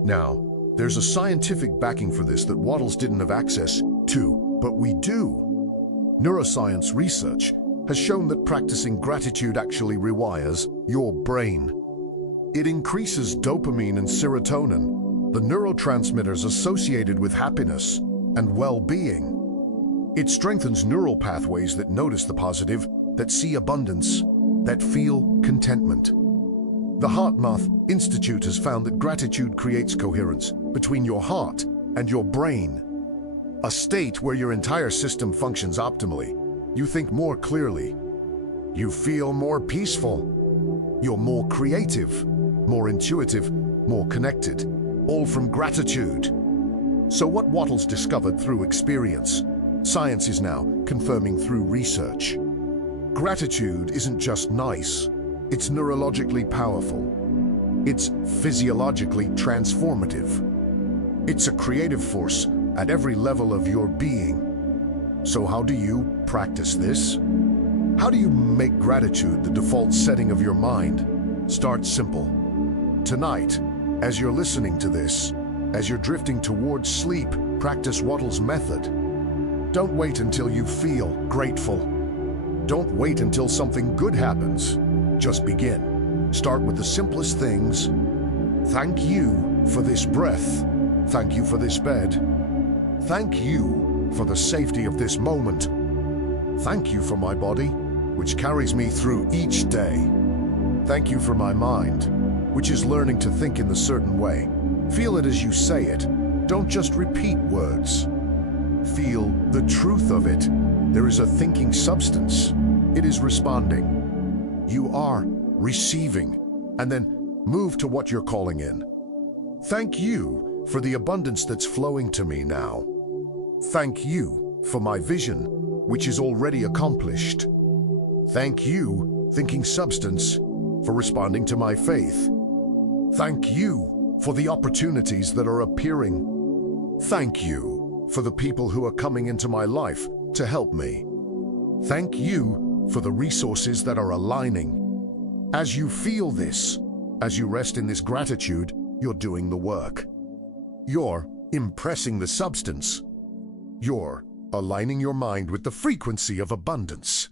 Now, there's a scientific backing for this that Wattles didn't have access to, but we do. Neuroscience research has shown that practicing gratitude actually rewires your brain. It increases dopamine and serotonin, the neurotransmitters associated with happiness and well-being. It strengthens neural pathways that notice the positive, that see abundance, that feel contentment. The HeartMath Institute has found that gratitude creates coherence between your heart and your brain, a state where your entire system functions optimally. You think more clearly. You feel more peaceful. You're more creative. more intuitive, more connected, all from gratitude. So what Wattles discovered through experience, science is now confirming through research. Gratitude isn't just nice, it's neurologically powerful. It's physiologically transformative. It's a creative force at every level of your being. So how do you practice this? How do you make gratitude the default setting of your mind? Start simple. Tonight, as you're listening to this, as you're drifting towards sleep, practice Wattles' method. Don't wait until you feel grateful. Don't wait until something good happens. Just begin. Start with the simplest things. Thank you for this breath. Thank you for this bed. Thank you for the safety of this moment. Thank you for my body, which carries me through each day. Thank you for my mind, which is learning to think in a certain way. Feel it as you say it. Don't just repeat words. Feel the truth of it. There is a thinking substance. It is responding. You are receiving, and then move to what you're calling in. Thank you for the abundance that's flowing to me now. Thank you for my vision, which is already accomplished. Thank you, thinking substance, for responding to my faith. Thank you for the opportunities that are appearing. Thank you for the people who are coming into my life to help me. Thank you for the resources that are aligning. As you feel this, as you rest in this gratitude, you're doing the work. You're impressing the substance. You're aligning your mind with the frequency of abundance.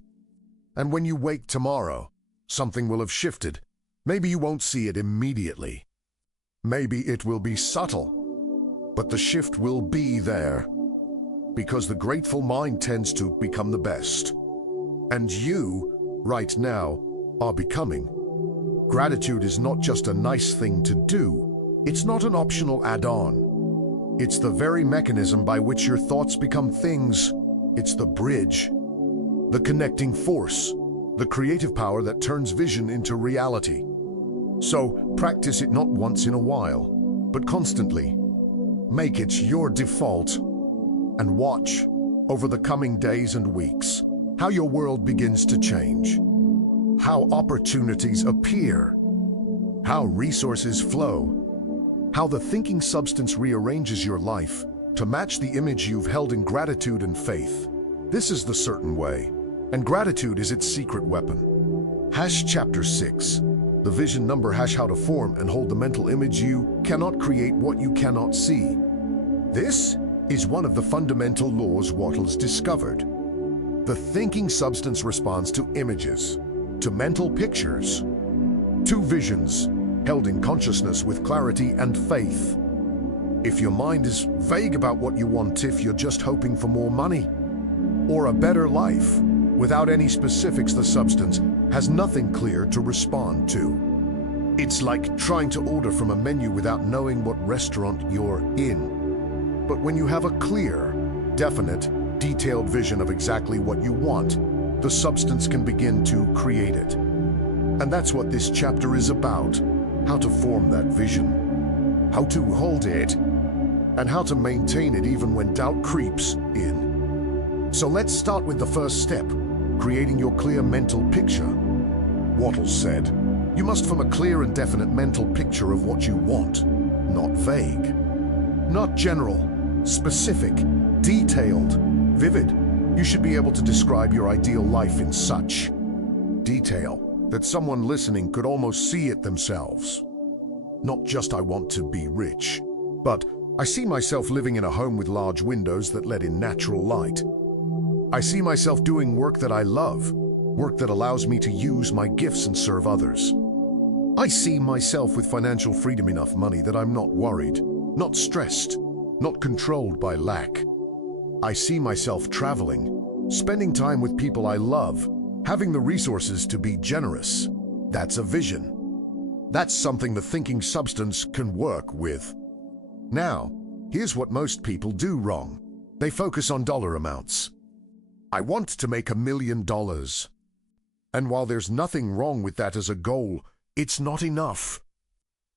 And when you wake tomorrow, something will have shifted. Maybe you won't see it immediately. Maybe it will be subtle, but the shift will be there. Because the grateful mind tends to become the best. And you, right now, are becoming. Gratitude is not just a nice thing to do. It's not an optional add-on. It's the very mechanism by which your thoughts become things. It's the bridge, the connecting force, the creative power that turns vision into reality. So practice it not once in a while, but constantly. Make it your default, and watch, over the coming days and weeks, how your world begins to change, how opportunities appear, how resources flow, how the thinking substance rearranges your life to match the image you've held in gratitude and faith. This is the certain way, and gratitude is its secret weapon. Chapter 6. The vision number how to form and hold the mental image. You cannot create what you cannot see. This is one of the fundamental laws Wattles discovered. The thinking substance responds to images, to mental pictures, to visions held in consciousness with clarity and faith. If your mind is vague about what you want, if you're just hoping for more money or a better life, without any specifics, the substance has nothing clear to respond to. It's like trying to order from a menu without knowing what restaurant you're in. But when you have a clear, definite, detailed vision of exactly what you want, the substance can begin to create it. And that's what this chapter is about: how to form that vision, how to hold it, and how to maintain it even when doubt creeps in. So let's start with the first step, creating your clear mental picture. Wattles said, you must form a clear and definite mental picture of what you want, not vague, not general, specific, detailed, vivid. You should be able to describe your ideal life in such detail that someone listening could almost see it themselves. Not just I want to be rich, but I see myself living in a home with large windows that let in natural light. I see myself doing work that I love, work that allows me to use my gifts and serve others. I see myself with financial freedom, enough money that I'm not worried, not stressed, not controlled by lack. I see myself traveling, spending time with people I love, having the resources to be generous. That's a vision. That's something the thinking substance can work with. Now, here's what most people do wrong. They focus on dollar amounts. I want to make $1 million. And while there's nothing wrong with that as a goal, it's not enough.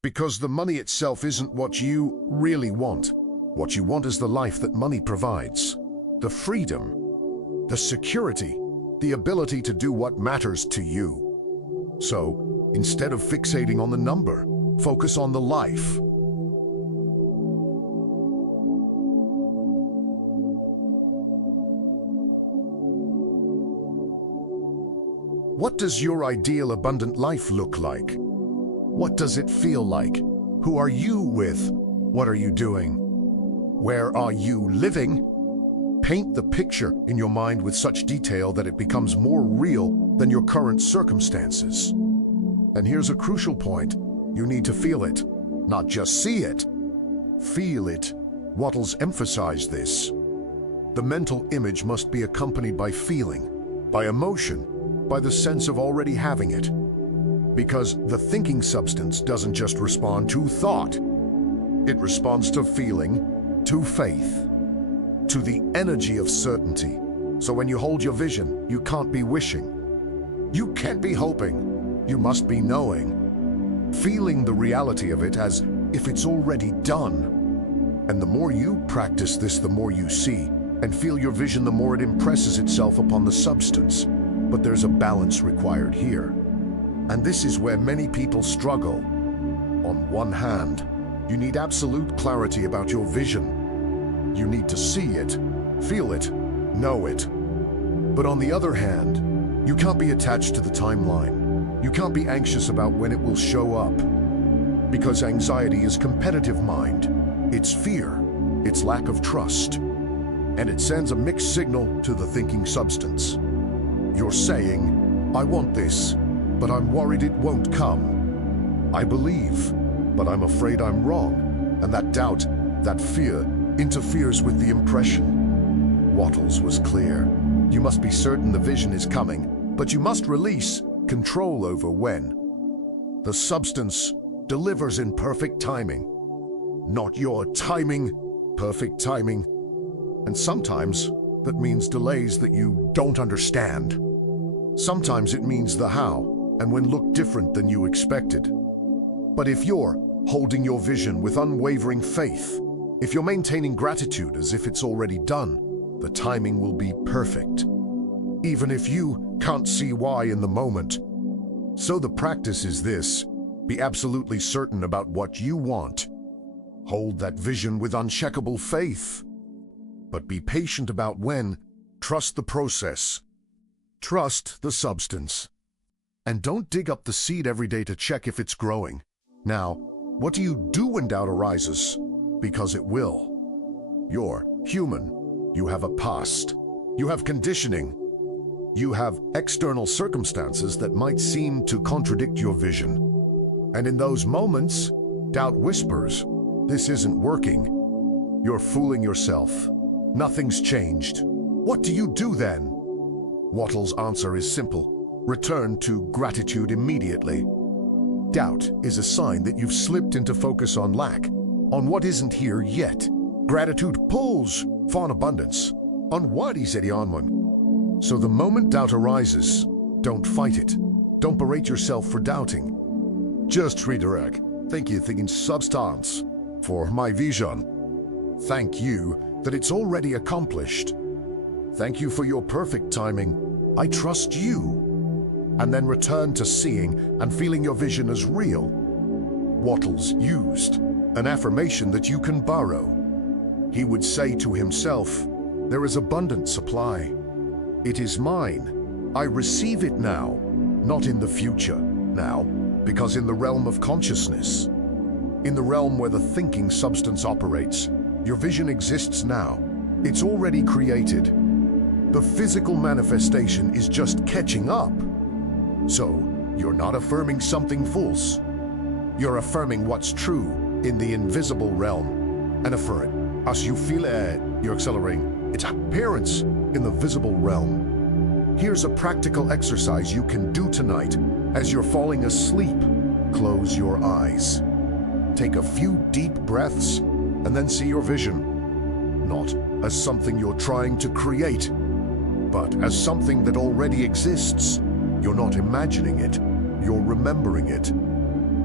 Because the money itself isn't what you really want. What you want is the life that money provides. The freedom, the security, the ability to do what matters to you. So, instead of fixating on the number, focus on the life. What does your ideal abundant life look like? What does it feel like? Who are you with? What are you doing? Where are you living? Paint the picture in your mind with such detail that it becomes more real than your current circumstances. And here's a crucial point. You need to feel it, not just see it. Feel it. Wattles emphasized this. The mental image must be accompanied by feeling, by emotion, by the sense of already having it. Because the thinking substance doesn't just respond to thought. It responds to feeling, to faith, to the energy of certainty. So when you hold your vision, you can't be wishing. You can't be hoping. You must be knowing. Feeling the reality of it as if it's already done. And the more you practice this, the more you see and feel your vision, the more it impresses itself upon the substance. But there's a balance required here. And this is where many people struggle. On one hand, you need absolute clarity about your vision. You need to see it, feel it, know it. But on the other hand, you can't be attached to the timeline. You can't be anxious about when it will show up. Because anxiety is competitive mind. It's fear, it's lack of trust. And it sends a mixed signal to the thinking substance. You're saying, I want this, but I'm worried it won't come. I believe, but I'm afraid I'm wrong. And that doubt, that fear, interferes with the impression. Wattles was clear. You must be certain the vision is coming, but you must release control over when. The substance delivers in perfect timing. Not your timing, perfect timing. And sometimes that means delays that you don't understand. Sometimes it means the how, and when look different than you expected. But if you're holding your vision with unwavering faith, if you're maintaining gratitude as if it's already done, the timing will be perfect. Even if you can't see why in the moment. So the practice is this: be absolutely certain about what you want. Hold that vision with unshakable faith. But be patient about when. Trust the process. Trust the substance. And don't dig up the seed every day to check if it's growing. Now, what do you do when doubt arises? Because it will. You're human. You have a past. You have conditioning. You have external circumstances that might seem to contradict your vision. And in those moments, doubt whispers, this isn't working. You're fooling yourself. Nothing's changed. What do you do then? Wattles' answer is simple. Return to gratitude immediately. Doubt is a sign that you've slipped into focus on lack, on what isn't here yet. Gratitude pulls for an abundance, on what is it on one. So the moment doubt arises, don't fight it. Don't berate yourself for doubting. Just redirect. Thank you, thinking substance, for my vision. Thank you that it's already accomplished. Thank you for your perfect timing. I trust you. And then return to seeing and feeling your vision as real. Wattles used an affirmation that you can borrow. He would say to himself, there is abundant supply. It is mine. I receive it now, not in the future, now, because in the realm of consciousness, in the realm where the thinking substance operates, your vision exists now. It's already created. The physical manifestation is just catching up. So, you're not affirming something false. You're affirming what's true in the invisible realm. And affirm it. As you feel it, you're accelerating its appearance in the visible realm. Here's a practical exercise you can do tonight. As you're falling asleep, close your eyes. Take a few deep breaths and then see your vision. Not as something you're trying to create, but as something that already exists. You're not imagining it, you're remembering it.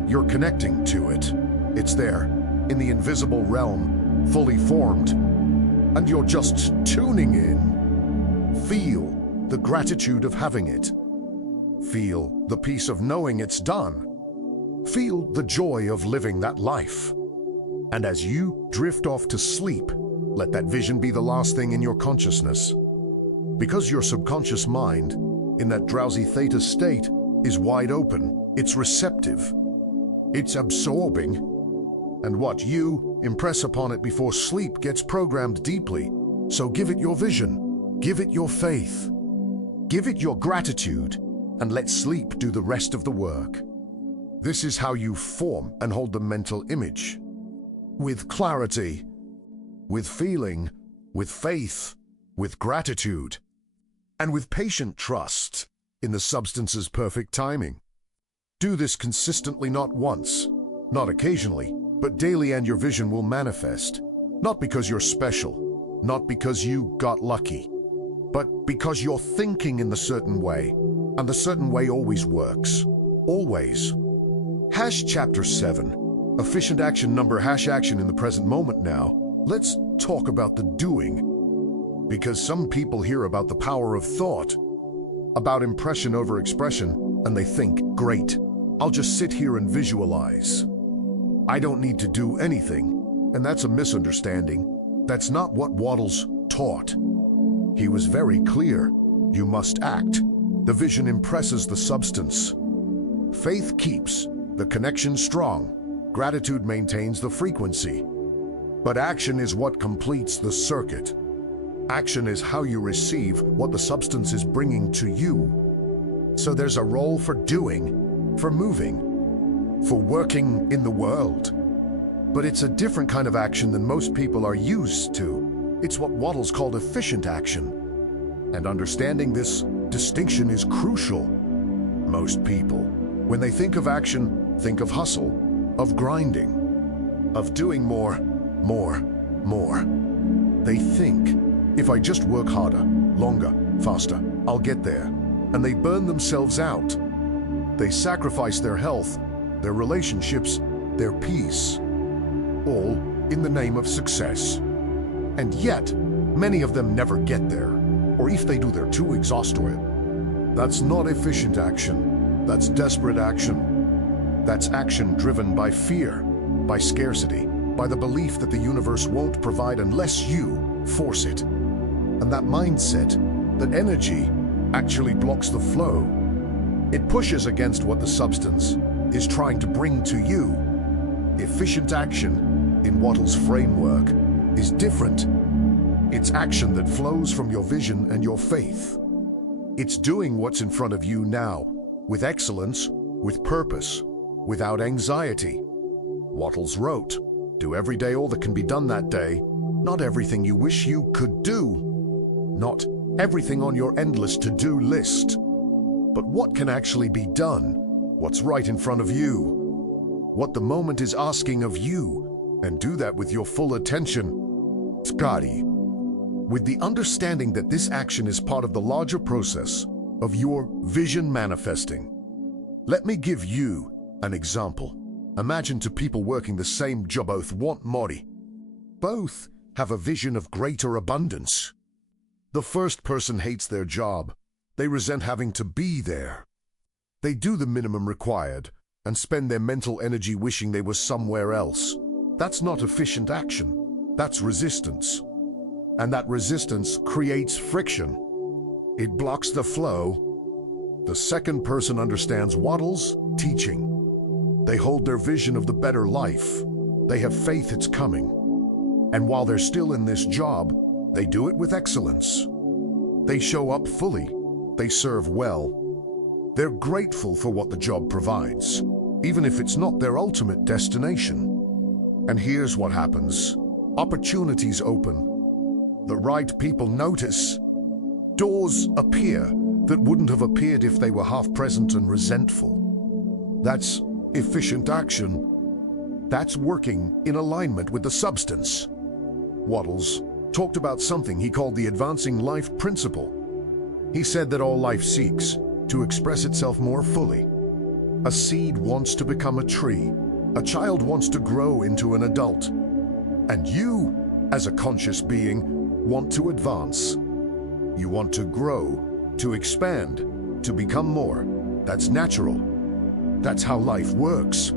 You're connecting to it. It's there, in the invisible realm, fully formed. And you're just tuning in. Feel the gratitude of having it. Feel the peace of knowing it's done. Feel the joy of living that life. And as you drift off to sleep, let that vision be the last thing in your consciousness. Because your subconscious mind, in that drowsy theta state, is wide open, it's receptive, it's absorbing, and what you impress upon it before sleep gets programmed deeply. So give it your vision, give it your faith, give it your gratitude, and let sleep do the rest of the work. This is how you form and hold the mental image. With clarity, with feeling, with faith, with gratitude, and with patient trust in the substance's perfect timing. Do this consistently, not once, not occasionally, but daily, and your vision will manifest. Not because you're special, not because you got lucky, but because you're thinking in the certain way, and the certain way always works. Always. Chapter 7. Efficient action number #action in the present moment now. Let's talk about the doing. Because some people hear about the power of thought, about impression over expression, and they think, great, I'll just sit here and visualize. I don't need to do anything, and that's a misunderstanding. That's not what Wattles taught. He was very clear. You must act. The vision impresses the substance. Faith keeps the connection strong. Gratitude maintains the frequency. But action is what completes the circuit. Action is how you receive what the substance is bringing to you. So there's a role for doing, for moving, for working in the world. But it's a different kind of action than most people are used to. It's what Wattles called efficient action. And understanding this distinction is crucial. Most people, when they think of action, think of hustle, of grinding, of doing more. They think, if I just work harder, longer, faster, I'll get there. And they burn themselves out. They sacrifice their health, their relationships, their peace, all in the name of success. And yet, many of them never get there. Or if they do, they're too exhausted. That's not efficient action. That's desperate action. That's action driven by fear, by scarcity, by the belief that the universe won't provide unless you force it. And that mindset, that energy, actually blocks the flow. It pushes against what the substance is trying to bring to you. Efficient action, in Wattles' framework, is different. It's action that flows from your vision and your faith. It's doing what's in front of you now, with excellence, with purpose, without anxiety. Wattles wrote, do every day all that can be done that day, not everything you wish you could do, not everything on your endless to-do list, but what can actually be done, what's right in front of you, what the moment is asking of you, and do that with your full attention. Scotty, with the understanding that this action is part of the larger process of your vision manifesting. Let me give you an example. Imagine two people working the same job, both want money. Both have a vision of greater abundance. The first person hates their job. They resent having to be there. They do the minimum required and spend their mental energy wishing they were somewhere else. That's not efficient action. That's resistance. And that resistance creates friction. It blocks the flow. The second person understands Wattles' teaching. They hold their vision of the better life. They have faith it's coming. And while they're still in this job, they do it with excellence. They show up fully. They serve well. They're grateful for what the job provides, even if it's not their ultimate destination. And here's what happens. Opportunities open. The right people notice. Doors appear that wouldn't have appeared if they were half present and resentful. That's efficient action. That's working in alignment with the substance. Wattles talked about something he called the advancing life principle. He said that all life seeks to express itself more fully. A seed wants to become a tree. A child wants to grow into an adult. And you, as a conscious being, want to advance. You want to grow, to expand, to become more. That's natural. That's how life works.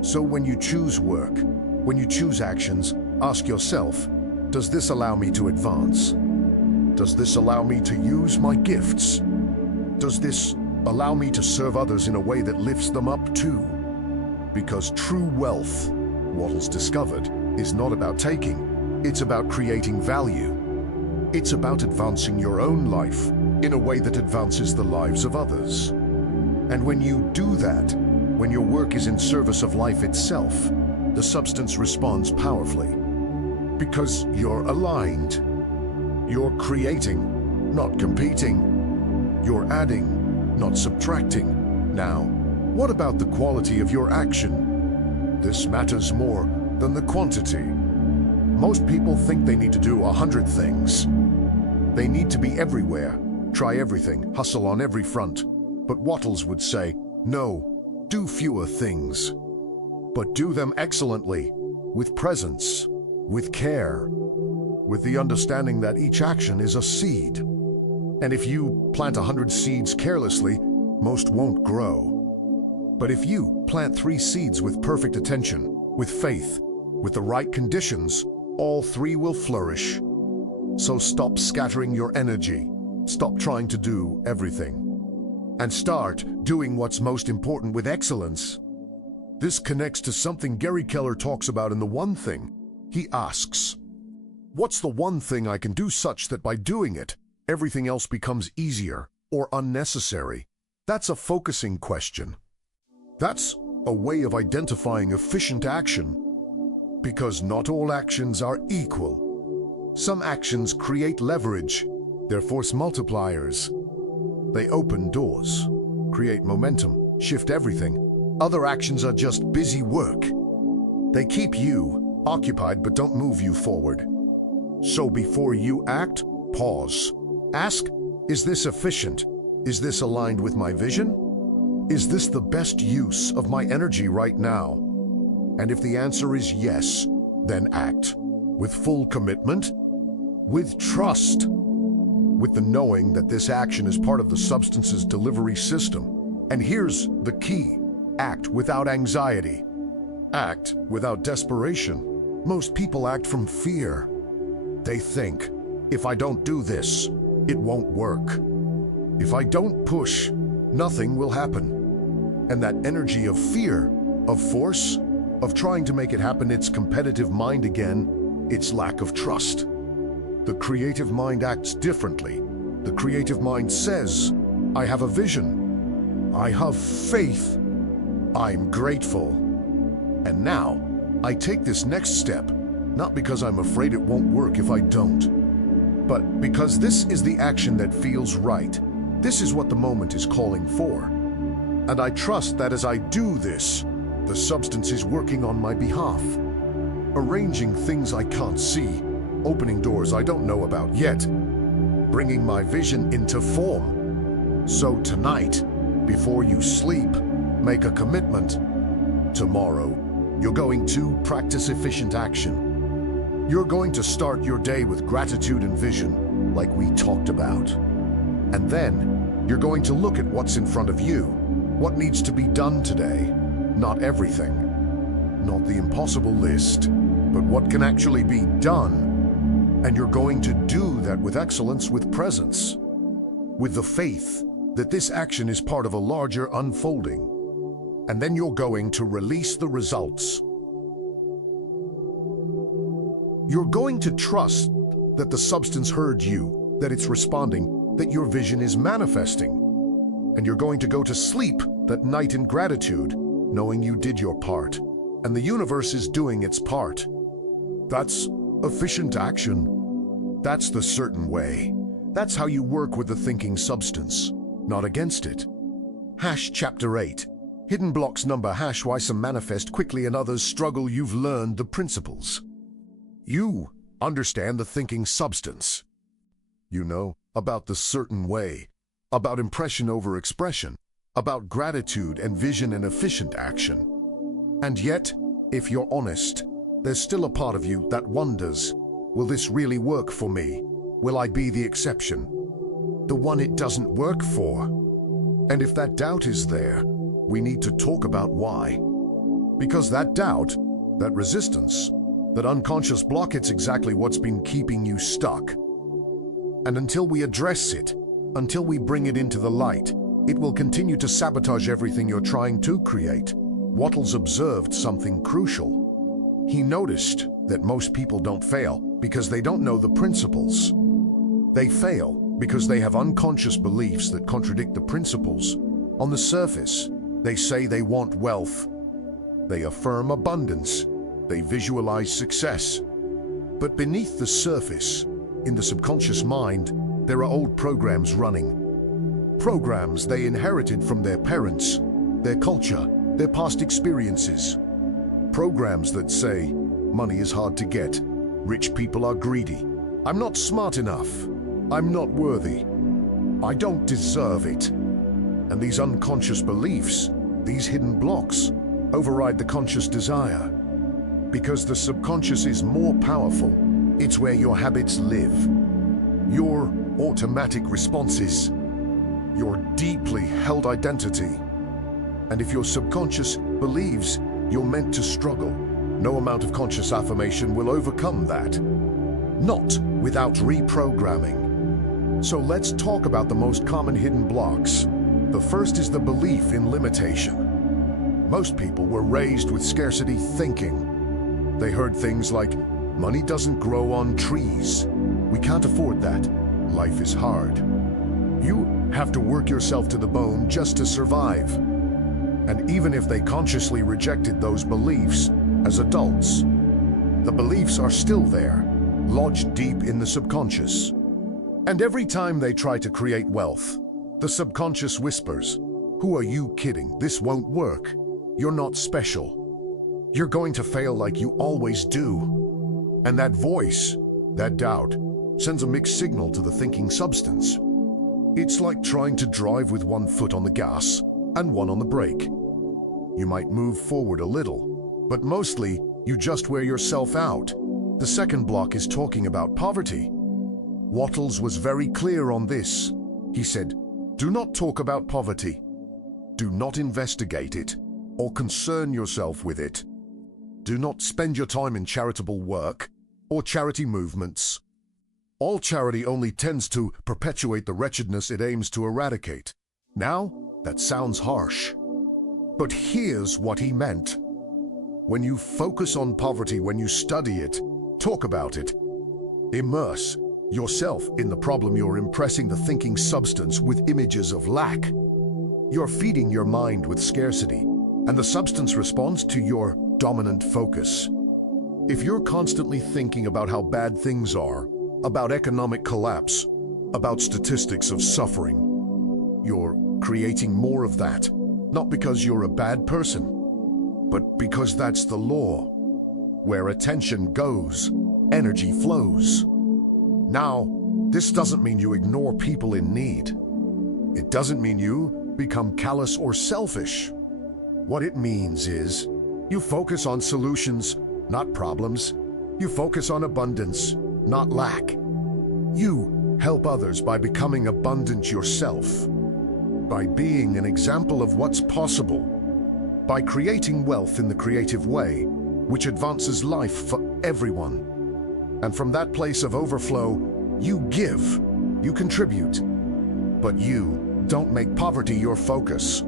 So when you choose work, when you choose actions, ask yourself, does this allow me to advance? Does this allow me to use my gifts? Does this allow me to serve others in a way that lifts them up too? Because true wealth, Wattles discovered, is not about taking. It's about creating value. It's about advancing your own life in a way that advances the lives of others. And when you do that, when your work is in service of life itself, the substance responds powerfully. Because you're aligned. You're creating, not competing. You're adding, not subtracting. Now, what about the quality of your action? This matters more than the quantity. Most people think they need to do 100 things. They need to be everywhere, try everything, hustle on every front. But Wattles would say, no, do fewer things. But do them excellently, with presence, with care, with the understanding that each action is a seed. And if you plant 100 seeds carelessly, most won't grow. But if you plant 3 seeds with perfect attention, with faith, with the right conditions, all 3 will flourish. So stop scattering your energy. Stop trying to do everything. And start doing what's most important with excellence. This connects to something Gary Keller talks about in The One Thing. He asks, what's the one thing I can do such that by doing it, everything else becomes easier or unnecessary? That's a focusing question. That's a way of identifying efficient action. Because not all actions are equal. Some actions create leverage. They're force multipliers. They open doors, create momentum, shift everything. Other actions are just busy work. They keep you occupied but don't move you forward. So before you act, pause. Ask, is this efficient? Is this aligned with my vision? Is this the best use of my energy right now? And if the answer is yes, then act. With full commitment, with trust, with the knowing that this action is part of the substance's delivery system. And here's the key. Act without anxiety. Act without desperation. Most people act from fear. They think, if I don't do this, it won't work. If I don't push, nothing will happen. And that energy of fear, of force, of trying to make it happen, its competitive mind again, its lack of trust. The creative mind acts differently. The creative mind says, I have a vision. I have faith. I'm grateful. And now, I take this next step, not because I'm afraid it won't work if I don't, but because this is the action that feels right. This is what the moment is calling for. And I trust that as I do this, the substance is working on my behalf, arranging things I can't see, opening doors I don't know about yet, bringing my vision into form. So tonight, before you sleep, make a commitment. Tomorrow, you're going to practice efficient action. You're going to start your day with gratitude and vision, like we talked about. And then, you're going to look at what's in front of you, what needs to be done today. Not everything, not the impossible list, but what can actually be done. And you're going to do that with excellence, with presence, with the faith that this action is part of a larger unfolding. And then you're going to release the results. You're going to trust that the substance heard you, that it's responding, that your vision is manifesting. And you're going to go to sleep that night in gratitude, knowing you did your part, and the universe is doing its part. That's efficient action. That's the certain way. That's how you work with the thinking substance, not against it. Chapter 8. Hidden blocks number why some manifest quickly and others struggle. You've learned the principles. You understand the thinking substance. You know about the certain way, about impression over expression, about gratitude and vision and efficient action. And yet, if you're honest, there's still a part of you that wonders, will this really work for me? Will I be the exception? The one it doesn't work for? And if that doubt is there, we need to talk about why. Because that doubt, that resistance, that unconscious block, it's exactly what's been keeping you stuck. And until we address it, until we bring it into the light, it will continue to sabotage everything you're trying to create. Wattles observed something crucial. He noticed that most people don't fail because they don't know the principles. They fail because they have unconscious beliefs that contradict the principles. On the surface, they say they want wealth. They affirm abundance. They visualize success. But beneath the surface, in the subconscious mind, there are old programs running. Programs they inherited from their parents, their culture, their past experiences. Programs that say, money is hard to get, rich people are greedy, I'm not smart enough, I'm not worthy, I don't deserve it. And these unconscious beliefs, these hidden blocks, override the conscious desire. Because the subconscious is more powerful, it's where your habits live, your automatic responses, your deeply held identity. And if your subconscious believes you're meant to struggle, no amount of conscious affirmation will overcome that. Not without reprogramming. So let's talk about the most common hidden blocks. The first is the belief in limitation. Most people were raised with scarcity thinking. They heard things like, money doesn't grow on trees. We can't afford that. Life is hard. You have to work yourself to the bone just to survive. And even if they consciously rejected those beliefs as adults, the beliefs are still there, lodged deep in the subconscious. And every time they try to create wealth, the subconscious whispers, who are you kidding? This won't work. You're not special. You're going to fail like you always do. And that voice, that doubt, sends a mixed signal to the thinking substance. It's like trying to drive with one foot on the gas and one on the brake. You might move forward a little, but mostly you just wear yourself out. The second block is talking about poverty. Wattles was very clear on this. He said, do not talk about poverty. Do not investigate it or concern yourself with it. Do not spend your time in charitable work or charity movements. All charity only tends to perpetuate the wretchedness it aims to eradicate. Now, that sounds harsh. But here's what he meant. When you focus on poverty, when you study it, talk about it, immerse yourself in the problem, you're impressing the thinking substance with images of lack. You're feeding your mind with scarcity, and the substance responds to your dominant focus. If you're constantly thinking about how bad things are, about economic collapse, about statistics of suffering, you're creating more of that, not because you're a bad person, but because that's the law. Where attention goes, energy flows. Now, this doesn't mean you ignore people in need. It doesn't mean you become callous or selfish. What it means is you focus on solutions, not problems. You focus on abundance, not lack. You help others by becoming abundant yourself, by being an example of what's possible, by creating wealth in the creative way, which advances life for everyone. And from that place of overflow, you give, you contribute, but you don't make poverty your focus.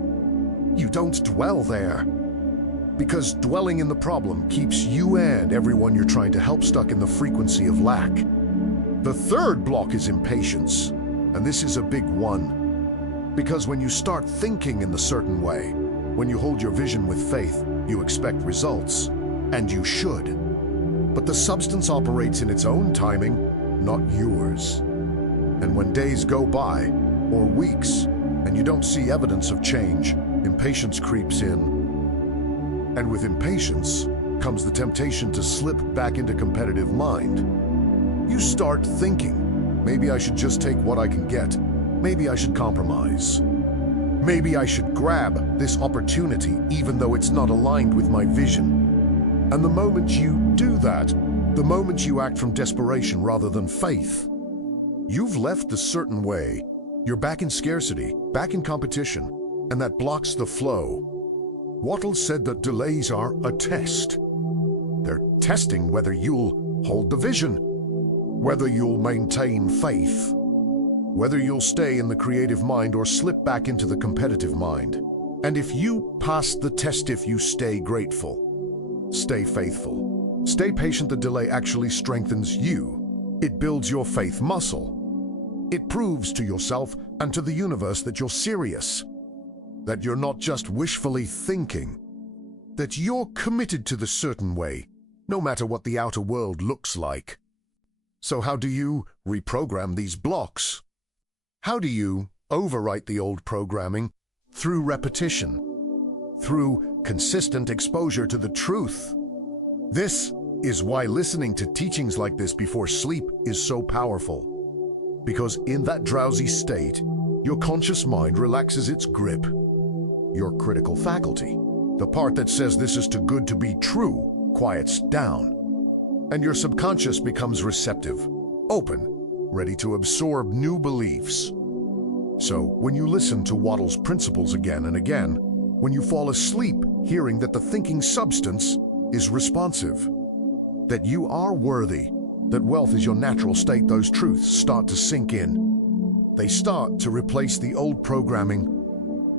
You don't dwell there, because dwelling in the problem keeps you and everyone you're trying to help stuck in the frequency of lack. The third block is impatience, and this is a big one. Because when you start thinking in the certain way, when you hold your vision with faith, you expect results, and you should. But the substance operates in its own timing, not yours. And when days go by, or weeks, and you don't see evidence of change, impatience creeps in. And with impatience comes the temptation to slip back into competitive mind. You start thinking, maybe I should just take what I can get. Maybe I should compromise. Maybe I should grab this opportunity even though it's not aligned with my vision. And the moment you do that, the moment you act from desperation rather than faith, you've left the certain way. You're back in scarcity, back in competition, and that blocks the flow. Wattles said that delays are a test. They're testing whether you'll hold the vision, whether you'll maintain faith, whether you'll stay in the creative mind or slip back into the competitive mind. And if you pass the test, if you stay grateful, stay faithful, stay patient, the delay actually strengthens you. It builds your faith muscle. It proves to yourself and to the universe that you're serious, that you're not just wishfully thinking, that you're committed to the certain way, no matter what the outer world looks like. So how do you reprogram these blocks? How do you overwrite the old programming? Through repetition, through consistent exposure to the truth. This is why listening to teachings like this before sleep is so powerful. Because in that drowsy state, your conscious mind relaxes its grip. Your critical faculty, the part that says this is too good to be true, quiets down. And your subconscious becomes receptive, open, ready to absorb new beliefs. So when you listen to Wattles' principles again and again, when you fall asleep hearing that the thinking substance is responsive, that you are worthy, that wealth is your natural state, those truths start to sink in. They start to replace the old programming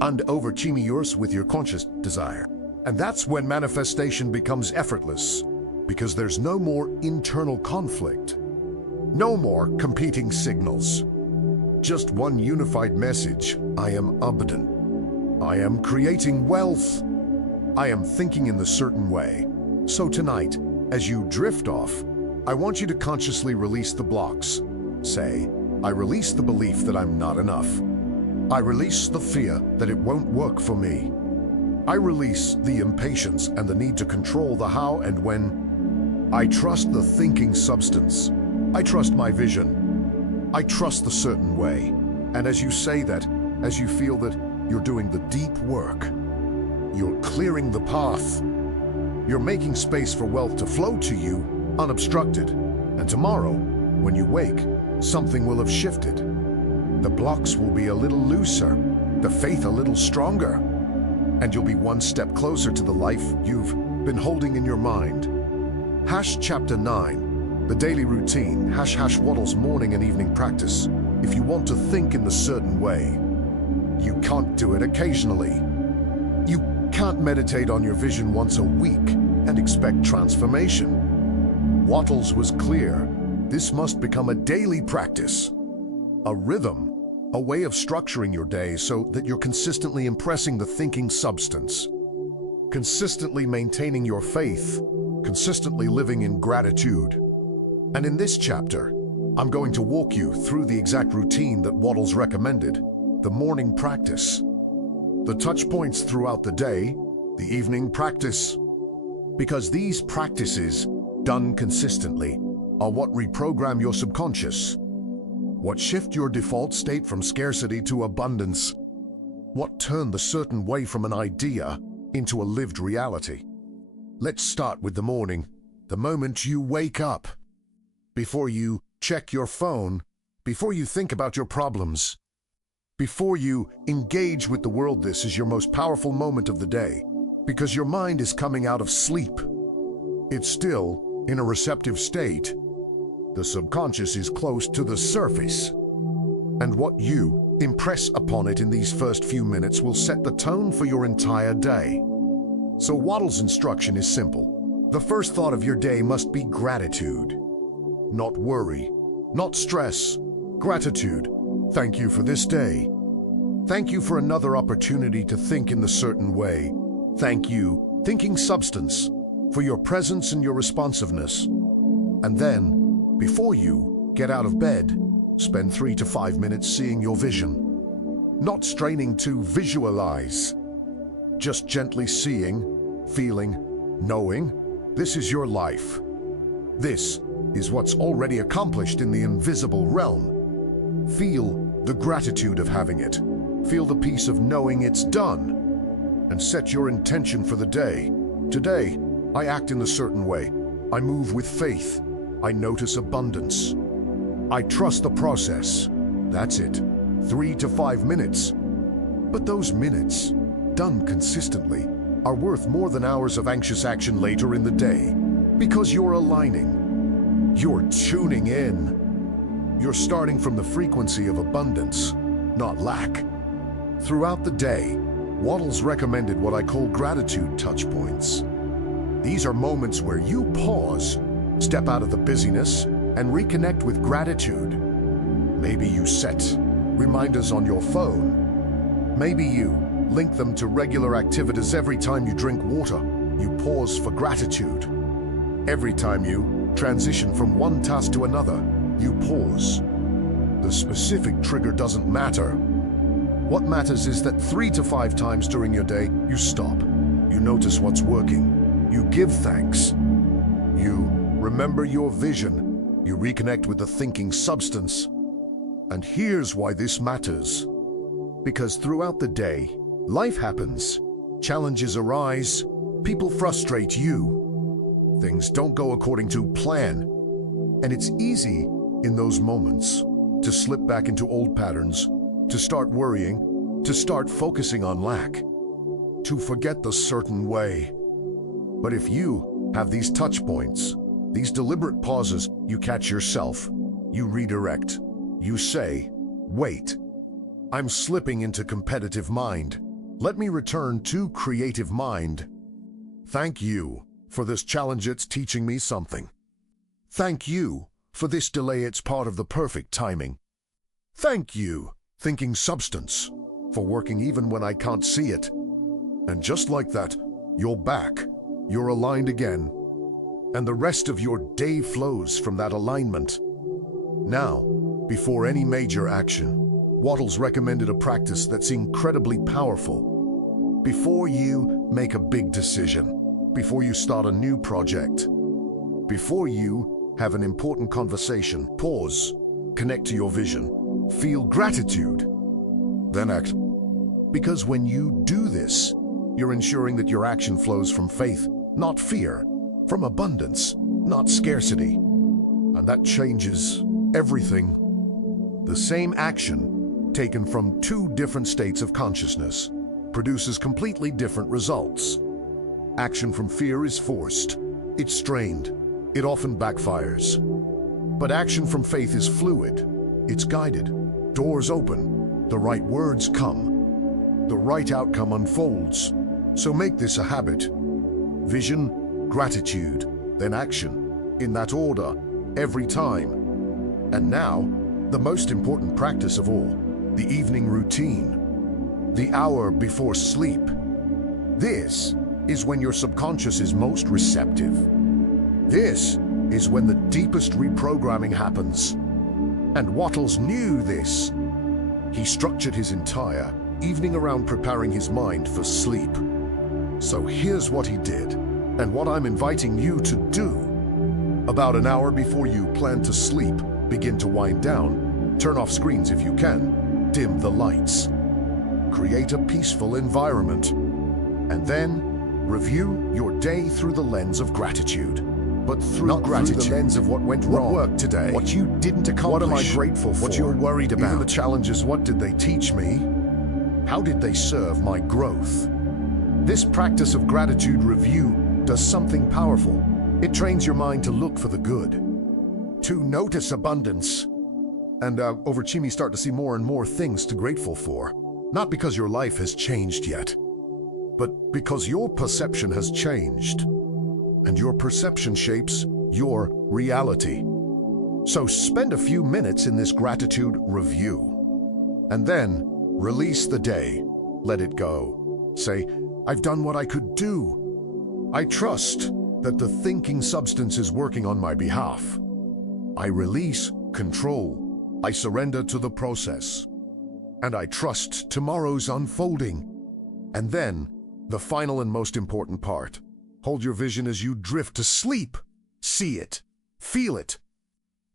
and overchime yours with your conscious desire. And that's when manifestation becomes effortless, because there's no more internal conflict, no more competing signals. Just one unified message: I am abundant. I am creating wealth. I am thinking in the certain way. So tonight, as you drift off, I want you to consciously release the blocks. Say, I release the belief that I'm not enough. I release the fear that it won't work for me. I release the impatience and the need to control the how and when. I trust the thinking substance. I trust my vision. I trust the certain way. And as you say that, as you feel that you're doing the deep work, you're clearing the path. You're making space for wealth to flow to you unobstructed. And tomorrow, when you wake, something will have shifted. The blocks will be a little looser, the faith a little stronger, and you'll be one step closer to the life you've been holding in your mind. Chapter 9, the daily routine, Wattles' morning and evening practice. If you want to think in the certain way, you can't do it occasionally. You can't meditate on your vision once a week and expect transformation. Wattles was clear. This must become a daily practice, a rhythm, a way of structuring your day so that you're consistently impressing the thinking substance, consistently maintaining your faith, consistently living in gratitude. And in this chapter, I'm going to walk you through the exact routine that Wattles recommended, the morning practice, the touch points throughout the day, the evening practice, because these practices, done consistently, are what reprogram your subconscious, what shift your default state from scarcity to abundance, what turn the certain way from an idea into a lived reality. Let's start with the morning, the moment you wake up. Before you check your phone, before you think about your problems, before you engage with the world, this is your most powerful moment of the day, because your mind is coming out of sleep. It's still in a receptive state. The subconscious is close to the surface. And what you impress upon it in these first few minutes will set the tone for your entire day. So Wattles' instruction is simple. The first thought of your day must be gratitude. Not worry, not stress. Gratitude. Thank you for this day. Thank you for another opportunity to think in the certain way. Thank you, thinking substance, for your presence and your responsiveness. And then, before you get out of bed, spend 3 to 5 minutes seeing your vision. Not straining to visualize, just gently seeing, feeling, knowing, this is your life. This is what's already accomplished in the invisible realm. Feel the gratitude of having it. Feel the peace of knowing it's done. And set your intention for the day. Today, I act in a certain way. I move with faith. I notice abundance. I trust the process. That's it. 3 to 5 minutes. But those minutes, done consistently, are worth more than hours of anxious action later in the day. Because you're aligning. You're tuning in. You're starting from the frequency of abundance, not lack. Throughout the day, Wattles recommended what I call gratitude touch points. These are moments where you pause, step out of the busyness, and reconnect with gratitude. Maybe you set reminders on your phone. Maybe you link them to regular activities. Every time you drink water, you pause for gratitude. Every time you transition from one task to another, you pause. The specific trigger doesn't matter. What matters is that 3 to 5 times during your day, you stop. You notice what's working. You give thanks. You remember your vision. You reconnect with the thinking substance. And here's why this matters. Because throughout the day, life happens. Challenges arise. People frustrate you. Things don't go according to plan. And it's easy in those moments to slip back into old patterns, to start worrying, to start focusing on lack, to forget the certain way. But if you have these touch points, these deliberate pauses, you catch yourself, you redirect, you say, wait, I'm slipping into competitive mind. Let me return to creative mind. Thank you for this challenge, it's teaching me something. Thank you for this delay, it's part of the perfect timing. Thank you, thinking substance, for working even when I can't see it. And just like that, you're back, you're aligned again, and the rest of your day flows from that alignment. Now, before any major action, Wattles recommended a practice that's incredibly powerful. Before you make a big decision, before you start a new project, before you have an important conversation, pause, connect to your vision, feel gratitude, then act. Because when you do this, you're ensuring that your action flows from faith, not fear, from abundance, not scarcity. And that changes everything. The same action, taken from 2 different states of consciousness, produces completely different results. Action from fear is forced, it's strained, it often backfires. But action from faith is fluid, it's guided, doors open, the right words come, the right outcome unfolds. So make this a habit. Vision, gratitude, then action, in that order, every time. And now, the most important practice of all, the evening routine, the hour before sleep. This is when your subconscious is most receptive. This is when the deepest reprogramming happens. And Wattles knew this. He structured his entire evening around preparing his mind for sleep. So here's what he did, and what I'm inviting you to do. About an hour before you plan to sleep, begin to wind down, turn off screens if you can, dim the lights. Create a peaceful environment, and then review your day through the lens of gratitude. But not through the lens of what went wrong, what worked today, what you didn't accomplish, what am I grateful for, what you're worried about, even the challenges, what did they teach me, how did they serve my growth. This practice of gratitude review does something powerful. It trains your mind to look for the good, to notice abundance, and over time you start to see more and more things to grateful for. Not because your life has changed yet, but because your perception has changed. And your perception shapes your reality. So spend a few minutes in this gratitude review. And then release the day. Let it go. Say, I've done what I could do. I trust that the thinking substance is working on my behalf. I release control. I surrender to the process. And I trust tomorrow's unfolding. And then, the final and most important part. Hold your vision as you drift to sleep. See it. Feel it.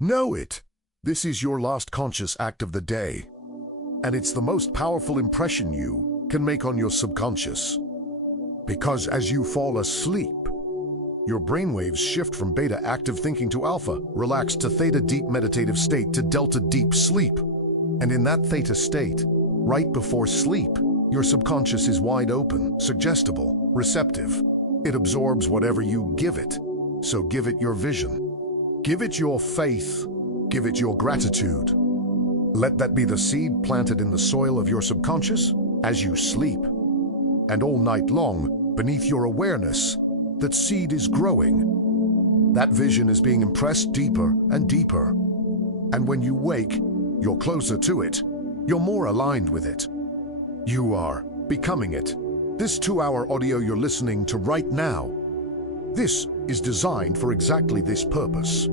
Know it. This is your last conscious act of the day. And it's the most powerful impression you can make on your subconscious. Because as you fall asleep, your brainwaves shift from beta active thinking to alpha, relaxed to theta deep meditative state to delta deep sleep. And in that theta state, right before sleep, your subconscious is wide open, suggestible, receptive. It absorbs whatever you give it. So give it your vision. Give it your faith. Give it your gratitude. Let that be the seed planted in the soil of your subconscious as you sleep. And all night long, beneath your awareness, that seed is growing. That vision is being impressed deeper and deeper. And when you wake, you're closer to it. You're more aligned with it. You are becoming it. This 2-hour audio you're listening to right now, this is designed for exactly this purpose.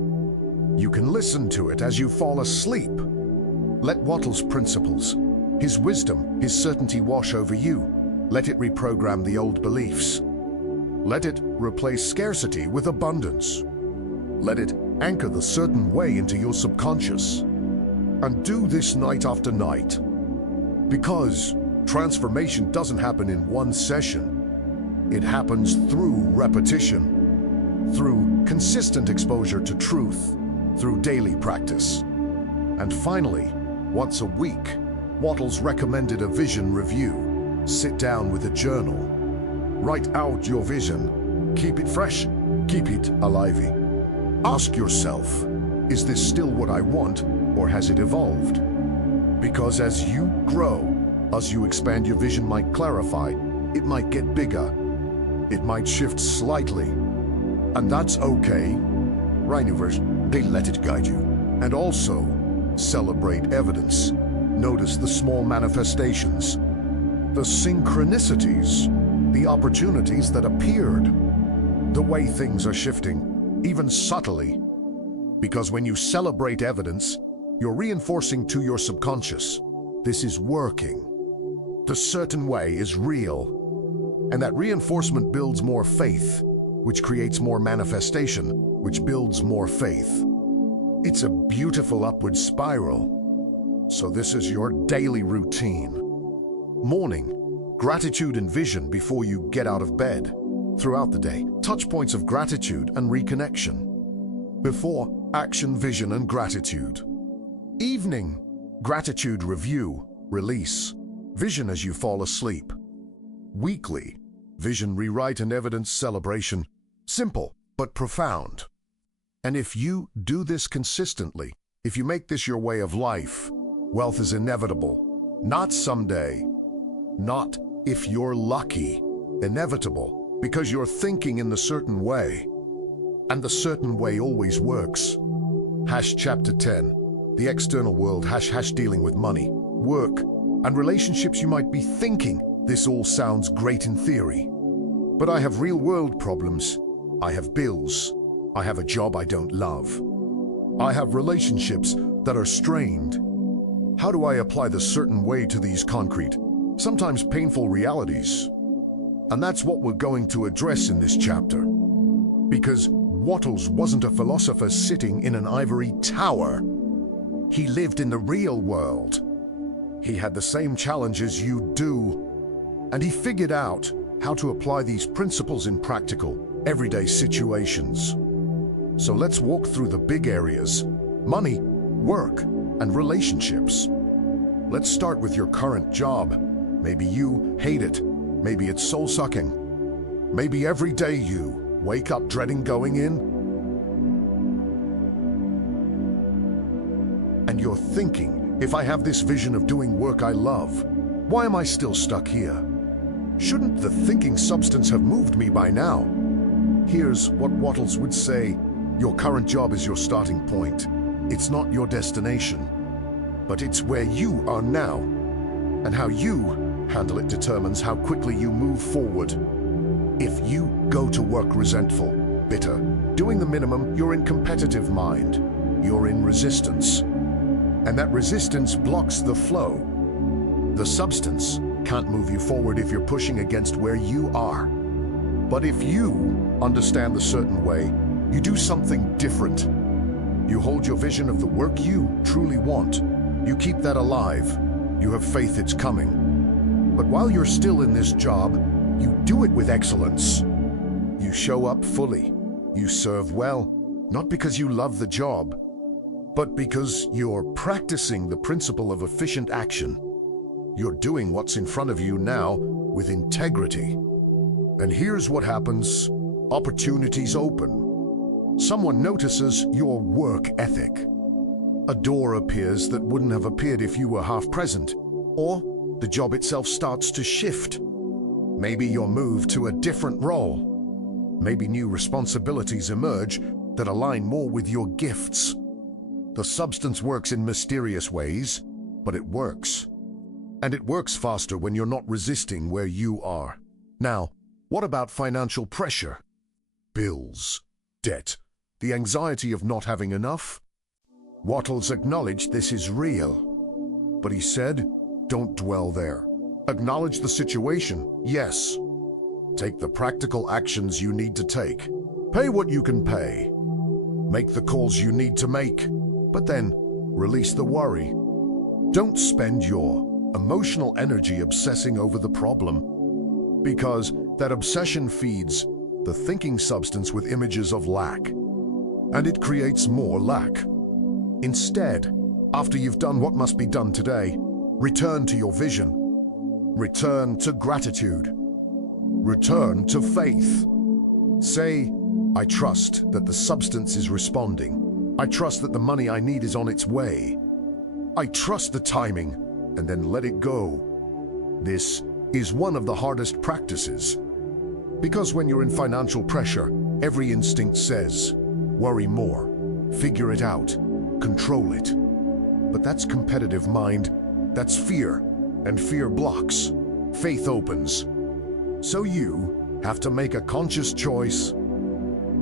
You can listen to it as you fall asleep. Let Wattles' principles, his wisdom, his certainty wash over you. Let it reprogram the old beliefs. Let it replace scarcity with abundance. Let it anchor the certain way into your subconscious. And do this night after night. Because transformation doesn't happen in one session. It happens through repetition, through consistent exposure to truth, through daily practice. And finally, once a week, Wattles recommended a vision review. Sit down with a journal. Write out your vision. Keep it fresh. Keep it alive. Ask yourself, is this still what I want, or has it evolved? Because as you grow, as you expand, your vision might clarify, it might get bigger, it might shift slightly. And that's okay. Rhinoverse, they let it guide you. And also, celebrate evidence. Notice the small manifestations, the synchronicities, the opportunities that appeared, the way things are shifting, even subtly. Because when you celebrate evidence, you're reinforcing to your subconscious, this is working. The certain way is real. And that reinforcement builds more faith, which creates more manifestation, which builds more faith. It's a beautiful upward spiral. So this is your daily routine. Morning, gratitude and vision before you get out of bed. Throughout the day, touch points of gratitude and reconnection. Before, action, vision, and gratitude. Evening, gratitude review, release. Vision as you fall asleep. Weekly, vision rewrite and evidence celebration. Simple, but profound. And if you do this consistently, if you make this your way of life, wealth is inevitable. Not someday. Not if you're lucky. Inevitable, because you're thinking in the certain way. And the certain way always works. Chapter 10. The external world, dealing with money, work, and relationships. You might be thinking, this all sounds great in theory. But I have real-world problems. I have bills. I have a job I don't love. I have relationships that are strained. How do I apply the certain way to these concrete, sometimes painful realities? And that's what we're going to address in this chapter. Because Wattles wasn't a philosopher sitting in an ivory tower. He lived in the real world. He had the same challenges you do. And he figured out how to apply these principles in practical, everyday situations. So let's walk through the big areas: money, work, and relationships. Let's start with your current job. Maybe you hate it. Maybe it's soul-sucking. Maybe every day you wake up dreading going in. And you're thinking, if I have this vision of doing work I love, why am I still stuck here? Shouldn't the thinking substance have moved me by now? Here's what Wattles would say: your current job is your starting point. It's not your destination, but it's where you are now. And how you handle it determines how quickly you move forward. If you go to work resentful, bitter, doing the minimum, you're in competitive mind. You're in resistance. And that resistance blocks the flow. The substance can't move you forward if you're pushing against where you are. But if you understand the certain way, you do something different. You hold your vision of the work you truly want. You keep that alive. You have faith it's coming. But while you're still in this job, you do it with excellence. You show up fully. You serve well, not because you love the job, but because you're practicing the principle of efficient action. You're doing what's in front of you now with integrity. And here's what happens. Opportunities open. Someone notices your work ethic. A door appears that wouldn't have appeared if you were half present, or the job itself starts to shift. Maybe you're moved to a different role. Maybe new responsibilities emerge that align more with your gifts. The substance works in mysterious ways, but it works. And it works faster when you're not resisting where you are. Now, what about financial pressure? Bills, debt, the anxiety of not having enough? Wattles acknowledged this is real. But he said, don't dwell there. Acknowledge the situation, yes. Take the practical actions you need to take. Pay what you can pay. Make the calls you need to make. But then, release the worry. Don't spend your emotional energy obsessing over the problem, because that obsession feeds the thinking substance with images of lack, and it creates more lack. Instead, after you've done what must be done today, return to your vision. Return to gratitude. Return to faith. Say, I trust that the substance is responding. I trust that the money I need is on its way. I trust the timing, and then let it go. This is one of the hardest practices. Because when you're in financial pressure, every instinct says, worry more, figure it out, control it. But that's competitive mind, that's fear, and fear blocks. Faith opens. So you have to make a conscious choice.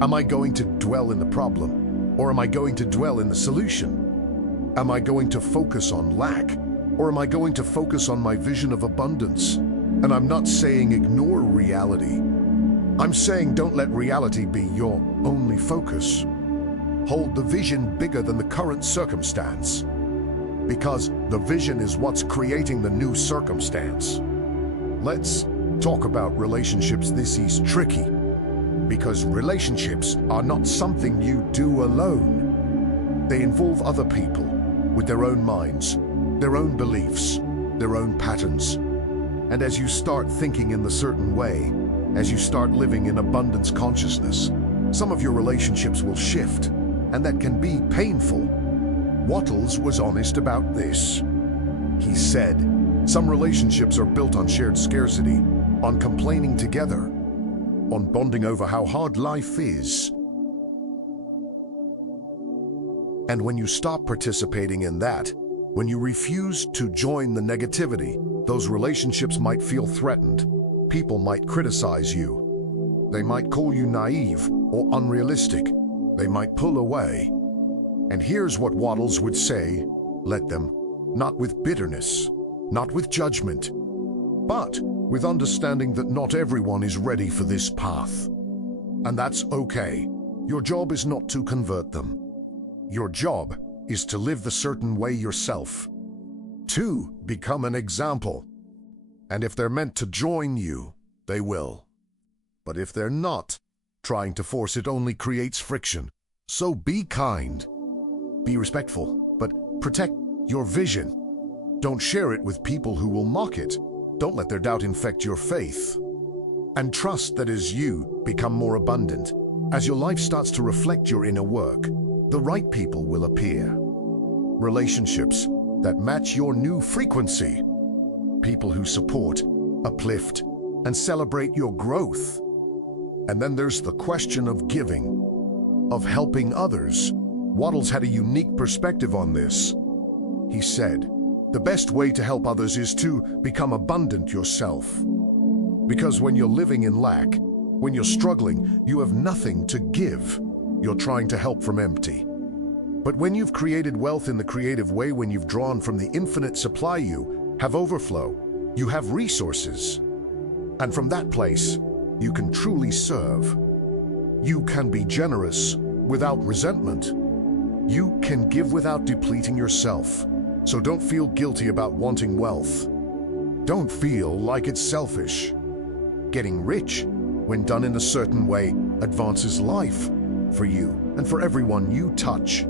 Am I going to dwell in the problem? Or am I going to dwell in the solution? Am I going to focus on lack? Or am I going to focus on my vision of abundance? And I'm not saying ignore reality. I'm saying don't let reality be your only focus. Hold the vision bigger than the current circumstance. Because the vision is what's creating the new circumstance. Let's talk about relationships. This is tricky. Because relationships are not something you do alone. They involve other people with their own minds, their own beliefs, their own patterns. And as you start thinking in the certain way, as you start living in abundance consciousness, some of your relationships will shift, and that can be painful. Wattles was honest about this. He said, some relationships are built on shared scarcity, on complaining together, on bonding over how hard life is. And when you stop participating in that, when you refuse to join the negativity, those relationships might feel threatened. People might criticize you. They might call you naive or unrealistic. They might pull away. And here's what Wattles would say, let them, not with bitterness, not with judgment, but with understanding that not everyone is ready for this path. And that's okay. Your job is not to convert them. Your job is to live the certain way yourself, to become an example. And if they're meant to join you, they will. But if they're not, trying to force it only creates friction. So be kind. Be respectful, but protect your vision. Don't share it with people who will mock it. Don't let their doubt infect your faith. And trust that as you become more abundant, as your life starts to reflect your inner work, the right people will appear. Relationships that match your new frequency. People who support, uplift, and celebrate your growth. And then there's the question of giving, of helping others. Wattles had a unique perspective on this. He said, the best way to help others is to become abundant yourself. Because when you're living in lack, when you're struggling, you have nothing to give. You're trying to help from empty. But when you've created wealth in the creative way, when you've drawn from the infinite supply, you have overflow, you have resources. And from that place, you can truly serve. You can be generous without resentment. You can give without depleting yourself. So don't feel guilty about wanting wealth. Don't feel like it's selfish. Getting rich, when done in a certain way, advances life for you and for everyone you touch.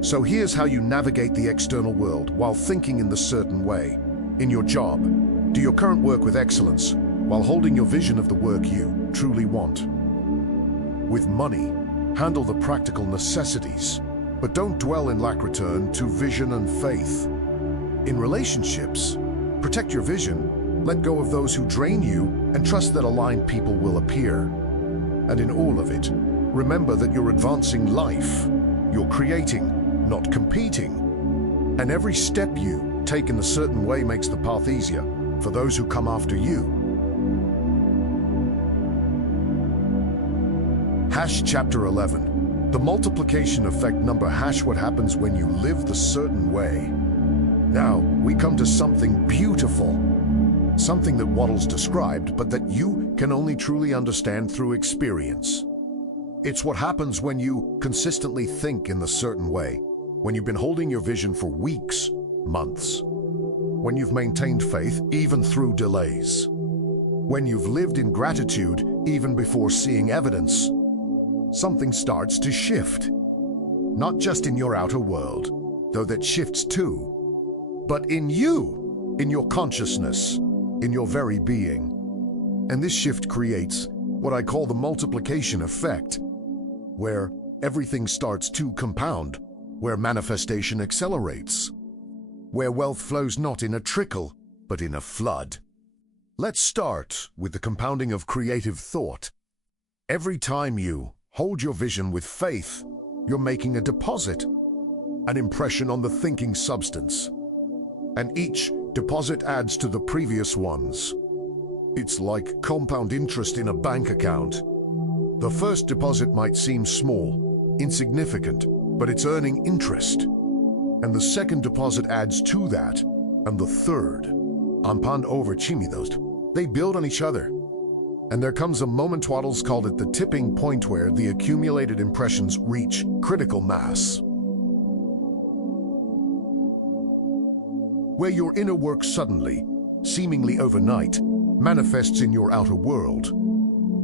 So here's how you navigate the external world while thinking in the certain way. In your job, do your current work with excellence while holding your vision of the work you truly want. With money, handle the practical necessities, but don't dwell in lack. Return to vision and faith. In relationships, protect your vision, let go of those who drain you, and trust that aligned people will appear. And in all of it, remember that you're advancing life. You're creating, not competing. And every step you take in a certain way makes the path easier for those who come after you. Chapter 11. The multiplication effect. Number what happens when you live the certain way. Now, we come to something beautiful. Something that Wattles described, but that you can only truly understand through experience. It's what happens when you consistently think in the certain way, when you've been holding your vision for weeks, months, when you've maintained faith even through delays, when you've lived in gratitude even before seeing evidence. Something starts to shift, not just in your outer world, though that shifts too, but in you, in your consciousness, in your very being. And this shift creates what I call the multiplication effect, where everything starts to compound, where manifestation accelerates, where wealth flows not in a trickle, but in a flood. Let's start with the compounding of creative thought. Every time you hold your vision with faith, you're making a deposit, an impression on the thinking substance. And each deposit adds to the previous ones. It's like compound interest in a bank account. The first deposit might seem small, insignificant, but it's earning interest. And the second deposit adds to that, and the third. Ampan over chimidos. They build on each other. And there comes a moment, Wattles called it the tipping point, where the accumulated impressions reach critical mass. Where your inner work suddenly, seemingly overnight, manifests in your outer world.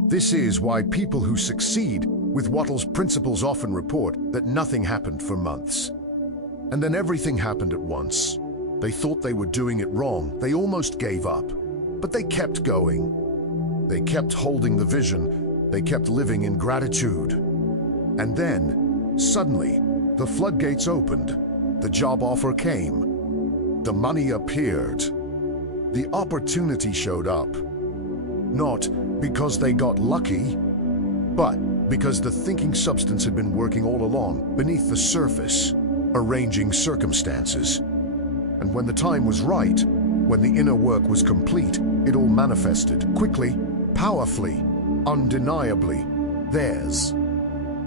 This is why people who succeed with Wattles' principles often report that nothing happened for months. And then everything happened at once. They thought they were doing it wrong. They almost gave up. But they kept going. They kept holding the vision. They kept living in gratitude. And then, suddenly, the floodgates opened. The job offer came. The money appeared. The opportunity showed up. Not because they got lucky, but because the thinking substance had been working all along beneath the surface, arranging circumstances. And when the time was right, when the inner work was complete, it all manifested quickly, powerfully, undeniably, theirs.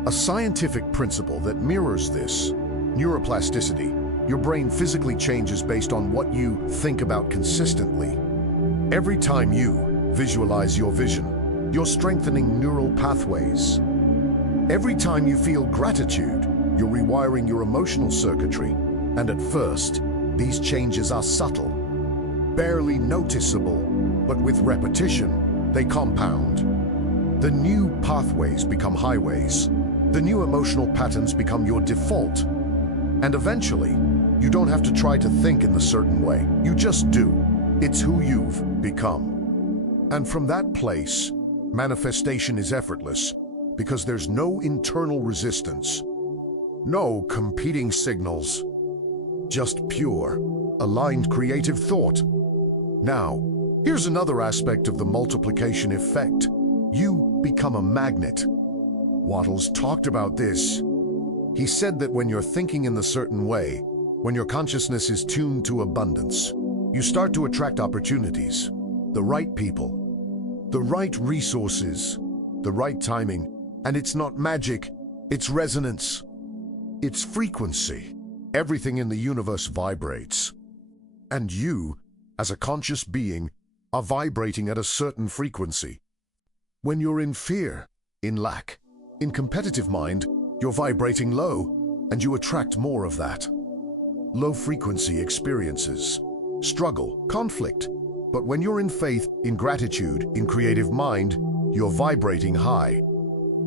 A scientific principle that mirrors this, neuroplasticity. Your brain physically changes based on what you think about consistently. Every time you visualize your vision, you're strengthening neural pathways. Every time you feel gratitude, you're rewiring your emotional circuitry. And at first, these changes are subtle, barely noticeable, but with repetition, they compound. The new pathways become highways. The new emotional patterns become your default. And eventually, you don't have to try to think in a certain way. You just do. It's who you've become. And from that place, manifestation is effortless because there's no internal resistance, no competing signals, just pure, aligned creative thought. Now, here's another aspect of the multiplication effect. You become a magnet. Wattles talked about this. He said that when you're thinking in a certain way, when your consciousness is tuned to abundance, you start to attract opportunities, the right people, the right resources, the right timing. And it's not magic, it's resonance. It's frequency. Everything in the universe vibrates. And you, as a conscious being, are vibrating at a certain frequency. When you're in fear, in lack, in competitive mind, you're vibrating low, and you attract more of that. low-frequency experiences, struggle, conflict. But when you're in faith, in gratitude, in creative mind, you're vibrating high,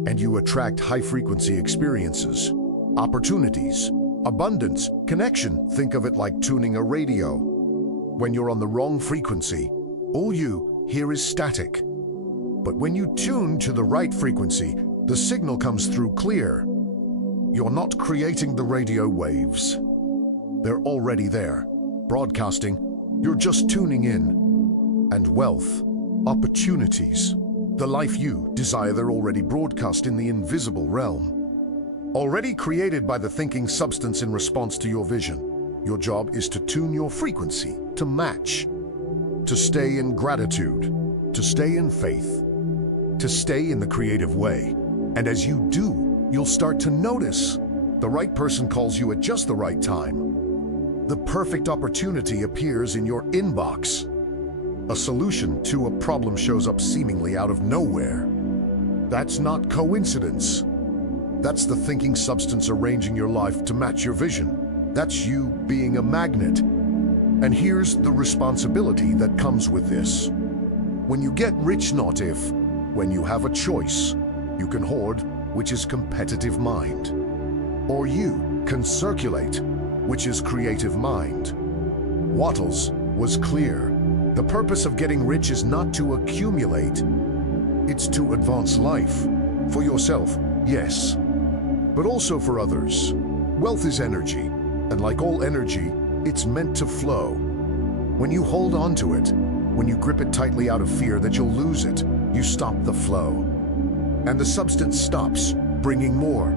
and you attract high-frequency experiences, opportunities, abundance, connection. Think of it like tuning a radio. When you're on the wrong frequency, all you hear is static. But when you tune to the right frequency, the signal comes through clear. You're not creating the radio waves. They're already there, broadcasting. You're just tuning in. And wealth, opportunities, the life you desire, they're already broadcast in the invisible realm. Already created by the thinking substance in response to your vision. Your job is to tune your frequency, to match, to stay in gratitude, to stay in faith, to stay in the creative way. And as you do, you'll start to notice the right person calls you at just the right time. The perfect opportunity appears in your inbox. A solution to a problem shows up seemingly out of nowhere. That's not coincidence. That's the thinking substance arranging your life to match your vision. That's you being a magnet. And here's the responsibility that comes with this. When you get rich, not if, when you have a choice, you can hoard, which is competitive mind. Or you can circulate, which is creative mind. Wattles was clear. The purpose of getting rich is not to accumulate. It's to advance life. For yourself, yes, but also for others. Wealth is energy, and like all energy, it's meant to flow. When you hold on to it, when you grip it tightly out of fear that you'll lose it, you stop the flow. And the substance stops, bringing more.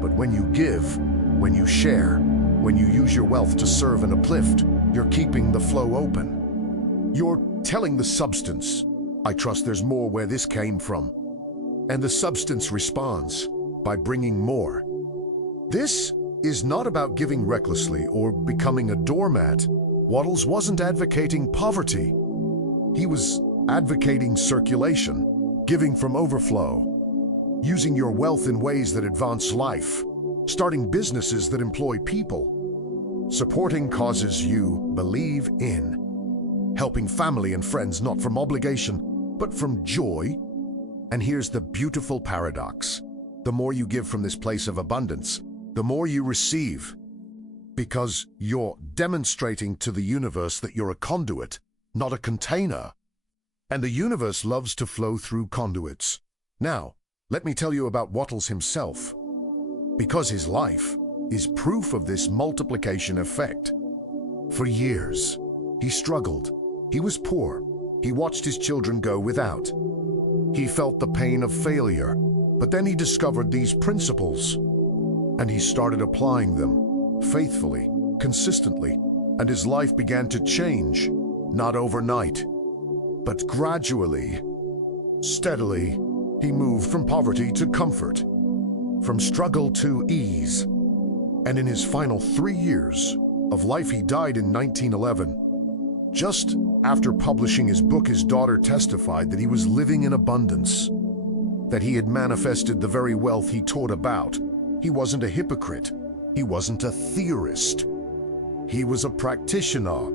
But when you give, when you share, when you use your wealth to serve and uplift, you're keeping the flow open. You're telling the substance, I trust there's more where this came from. And the substance responds by bringing more. This is not about giving recklessly or becoming a doormat. Wattles wasn't advocating poverty. He was advocating circulation, giving from overflow, using your wealth in ways that advance life, starting businesses that employ people, supporting causes you believe in, helping family and friends not from obligation, but from joy. And here's the beautiful paradox. The more you give from this place of abundance, the more you receive, because you're demonstrating to the universe that you're a conduit, not a container. And the universe loves to flow through conduits. Now, let me tell you about Wattles himself, because his life is proof of this multiplication effect. For years, he struggled. He was poor. He watched his children go without. He felt the pain of failure, but then he discovered these principles, and he started applying them faithfully, consistently, and his life began to change, not overnight, but gradually, steadily. He moved from poverty to comfort, from struggle to ease, and in his final 3 years of life, he died in 1911. Just after publishing his book, his daughter testified that he was living in abundance, that he had manifested the very wealth he taught about. He wasn't a hypocrite. He wasn't a theorist. He was a practitioner,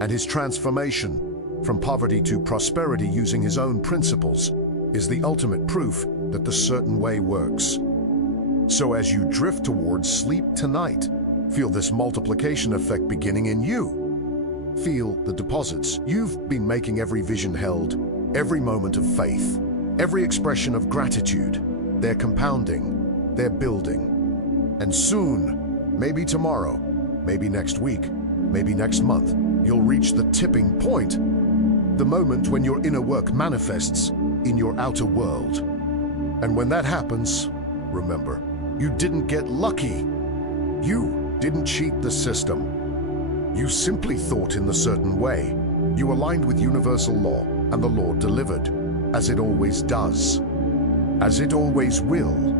and his transformation from poverty to prosperity using his own principles is the ultimate proof that the certain way works. So as you drift towards sleep tonight, feel this multiplication effect beginning in you. Feel the deposits you've been making, every vision held, every moment of faith, every expression of gratitude. They're compounding, they're building. And soon, maybe tomorrow, maybe next week, maybe next month, you'll reach the tipping point, the moment when your inner work manifests in your outer world. And when that happens, remember, you didn't get lucky. You didn't cheat the system. You simply thought in the certain way. You aligned with universal law, and the Lord delivered, as it always does, as it always will.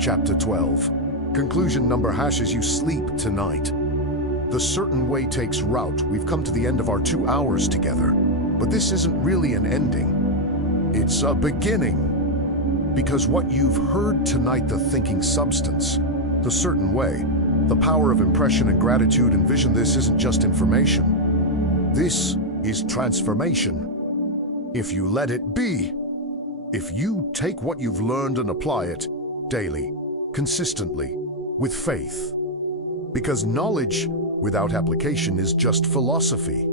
Chapter 12. Conclusion number as you sleep tonight. The certain way takes route. We've come to the end of our 2 hours together, but this isn't really an ending. It's a beginning. Because what you've heard tonight, the thinking substance, the certain way, The power of impression and gratitude. Envision this isn't just information. This is transformation. If you let it be, if you take what you've learned and apply it daily, consistently, with faith. Because knowledge without application is just philosophy.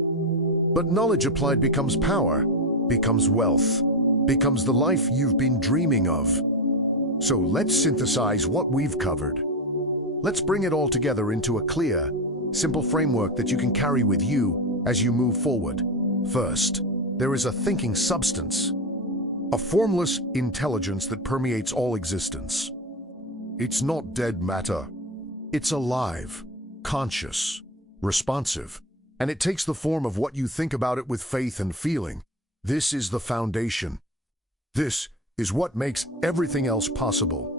But knowledge applied becomes power, becomes wealth, becomes the life you've been dreaming of. So let's synthesize what we've covered. Let's bring it all together into a clear, simple framework that you can carry with you as you move forward. First, there is a thinking substance, a formless intelligence that permeates all existence. It's not dead matter. It's alive, conscious, responsive, and it takes the form of what you think about it with faith and feeling. This is the foundation. This is what makes everything else possible.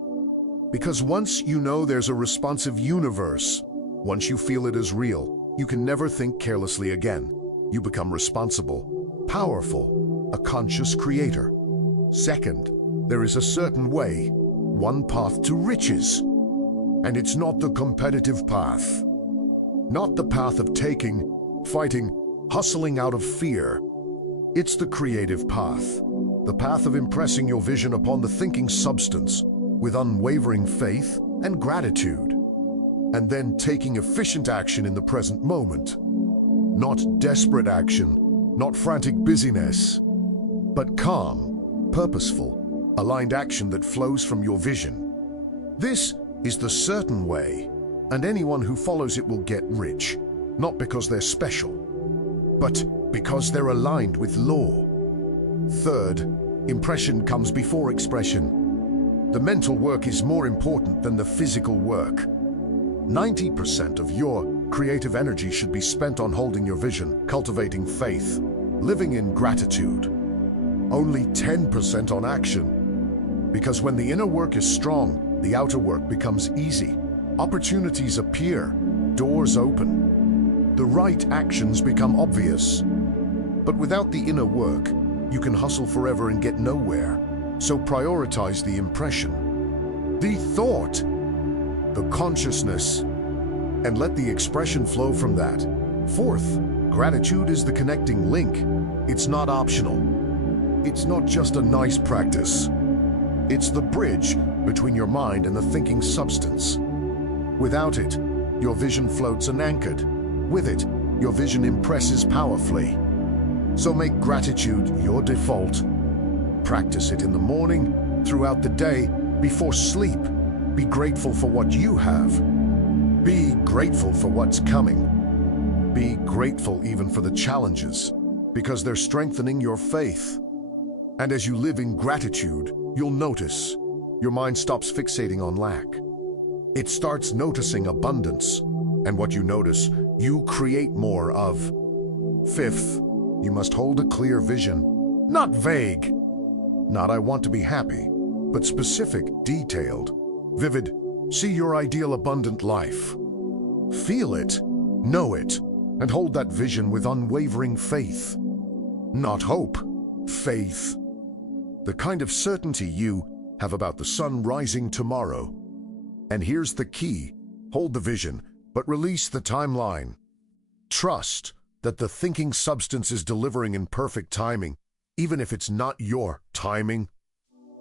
Because once you know there's a responsive universe, once you feel it is real, you can never think carelessly again. You become responsible, powerful, a conscious creator. Second, there is a certain way, one path to riches. And it's not the competitive path. Not the path of taking, fighting, hustling out of fear. It's the creative path. The path of impressing your vision upon the thinking substance with unwavering faith and gratitude. And then taking efficient action in the present moment. Not desperate action, not frantic busyness, but calm, purposeful, aligned action that flows from your vision. This is the certain way, and anyone who follows it will get rich, not because they're special, but because they're aligned with law. Third, impression comes before expression. The mental work is more important than the physical work. 90% of your creative energy should be spent on holding your vision, cultivating faith, living in gratitude. Only 10% on action. Because when the inner work is strong, the outer work becomes easy. Opportunities appear, doors open. The right actions become obvious. But without the inner work, you can hustle forever and get nowhere. So prioritize the impression, the thought, the consciousness, and let the expression flow from that. Fourth, gratitude is the connecting link. It's not optional. It's not just a nice practice. It's the bridge between your mind and the thinking substance. Without it, your vision floats unanchored. With it, your vision impresses powerfully. So make gratitude your default. Practice it in the morning, throughout the day, before sleep. Be grateful for what you have. Be grateful for what's coming. Be grateful even for the challenges, because they're strengthening your faith. And as you live in gratitude, you'll notice your mind stops fixating on lack. It starts noticing abundance, and what you notice, you create more of. Fifth, you must hold a clear vision, not vague. Not I want to be happy, but specific, detailed, vivid. See your ideal abundant life. Feel it, know it, and hold that vision with unwavering faith. Not hope, faith. The kind of certainty you have about the sun rising tomorrow. And here's the key. Hold the vision, but release the timeline. Trust that the thinking substance is delivering in perfect timing, even if it's not your timing.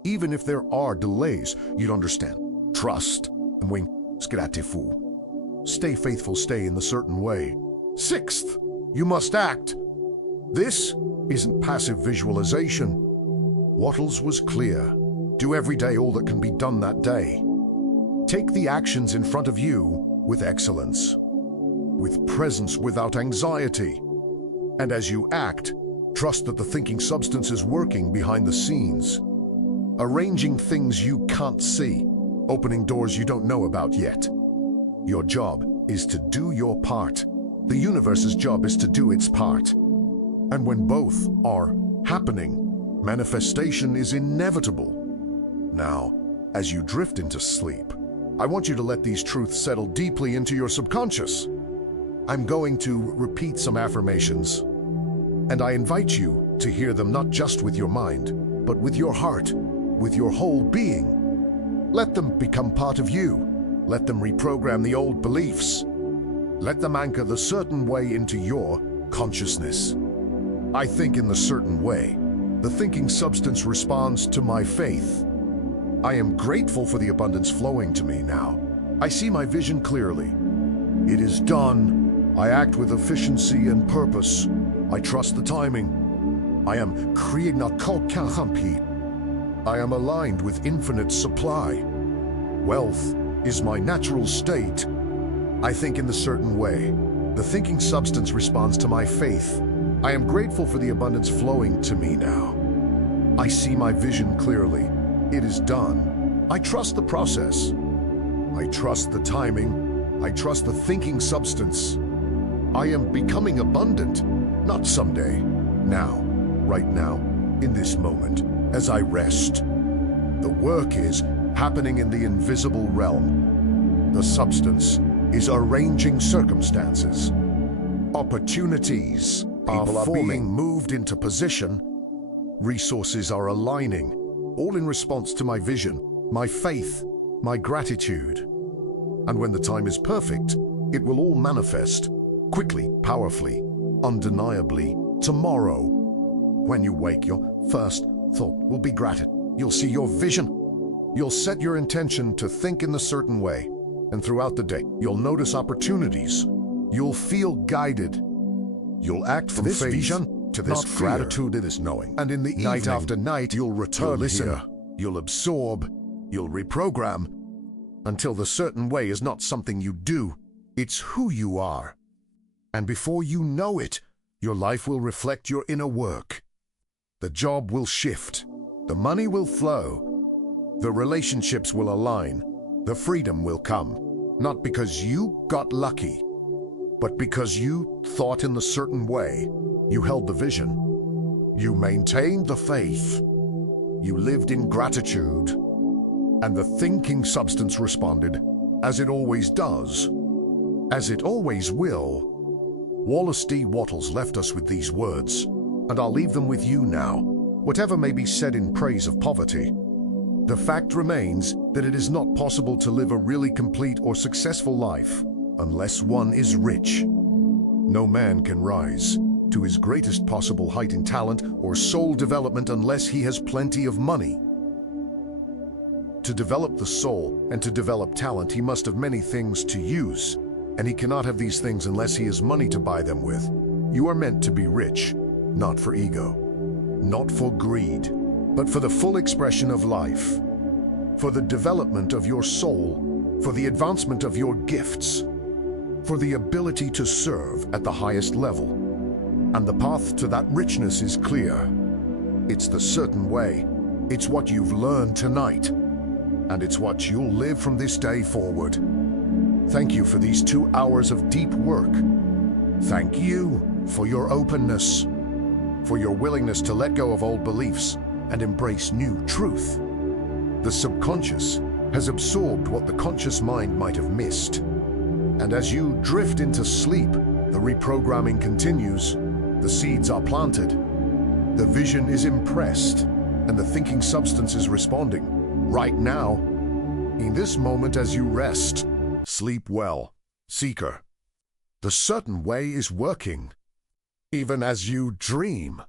Even if there are delays, you'd understand. Trust. And wing, skratifu. Stay faithful, stay in the certain way. Sixth, you must act. This isn't passive visualization. Wattles was clear. Do every day all that can be done that day. Take the actions in front of you with excellence, with presence without anxiety. And as you act, trust that the thinking substance is working behind the scenes, arranging things you can't see, opening doors you don't know about yet. Your job is to do your part. The universe's job is to do its part. And when both are happening, manifestation is inevitable. Now, as you drift into sleep, I want you to let these truths settle deeply into your subconscious. I'm going to repeat some affirmations, and I invite you to hear them not just with your mind, but with your heart, with your whole being. Let them become part of you, Let them reprogram the old beliefs. Let them anchor the certain way into your consciousness. I think in the certain way. The thinking substance responds to my faith. I am grateful for the abundance flowing to me now. I see my vision clearly. It is done. I act with efficiency and purpose. I trust the timing. I am I am aligned with infinite supply. Wealth is my natural state. I think in the certain way. The thinking substance responds to my faith. I am grateful for the abundance flowing to me now. I see my vision clearly. It is done. I trust the process. I trust the timing. I trust the thinking substance. I am becoming abundant, not someday. Now, right now, in this moment, as I rest. The work is happening in the invisible realm. The substance is arranging circumstances. Opportunities are being moved into position. Resources are aligning, all in response to my vision, my faith, my gratitude. And when the time is perfect, it will all manifest, quickly, powerfully, undeniably, tomorrow. When you wake, your first thought will be gratitude. You'll see your vision. You'll set your intention to think in a certain way. And throughout the day, you'll notice opportunities. You'll feel guided. You'll act from this vision to this gratitude it is knowing. And in the night after night, you'll return, you'll listen, here. You'll absorb, you'll reprogram, until the certain way is not something you do, it's who you are. And before you know it, your life will reflect your inner work. The job will shift, the money will flow, the relationships will align, the freedom will come, not because you got lucky, but because you thought in the certain way, you held the vision, you maintained the faith, you lived in gratitude, and the thinking substance responded, as it always does, as it always will. Wallace D. Wattles left us with these words, and I'll leave them with you now. Whatever may be said in praise of poverty, the fact remains that it is not possible to live a really complete or successful life unless one is rich. No man can rise to his greatest possible height in talent or soul development unless he has plenty of money. To develop the soul and to develop talent, he must have many things to use, and he cannot have these things unless he has money to buy them with. You are meant to be rich, not for ego, not for greed, but for the full expression of life, for the development of your soul, for the advancement of your gifts, for the ability to serve at the highest level. And the path to that richness is clear. It's the certain way. It's what you've learned tonight, and it's what you'll live from this day forward. Thank you for these 2 hours of deep work. Thank you for your openness, for your willingness to let go of old beliefs and embrace new truth. The subconscious has absorbed what the conscious mind might have missed. And as you drift into sleep, the reprogramming continues, the seeds are planted, the vision is impressed, and the thinking substance is responding. Right now, in this moment as you rest, sleep well, seeker. The certain way is working, even as you dream.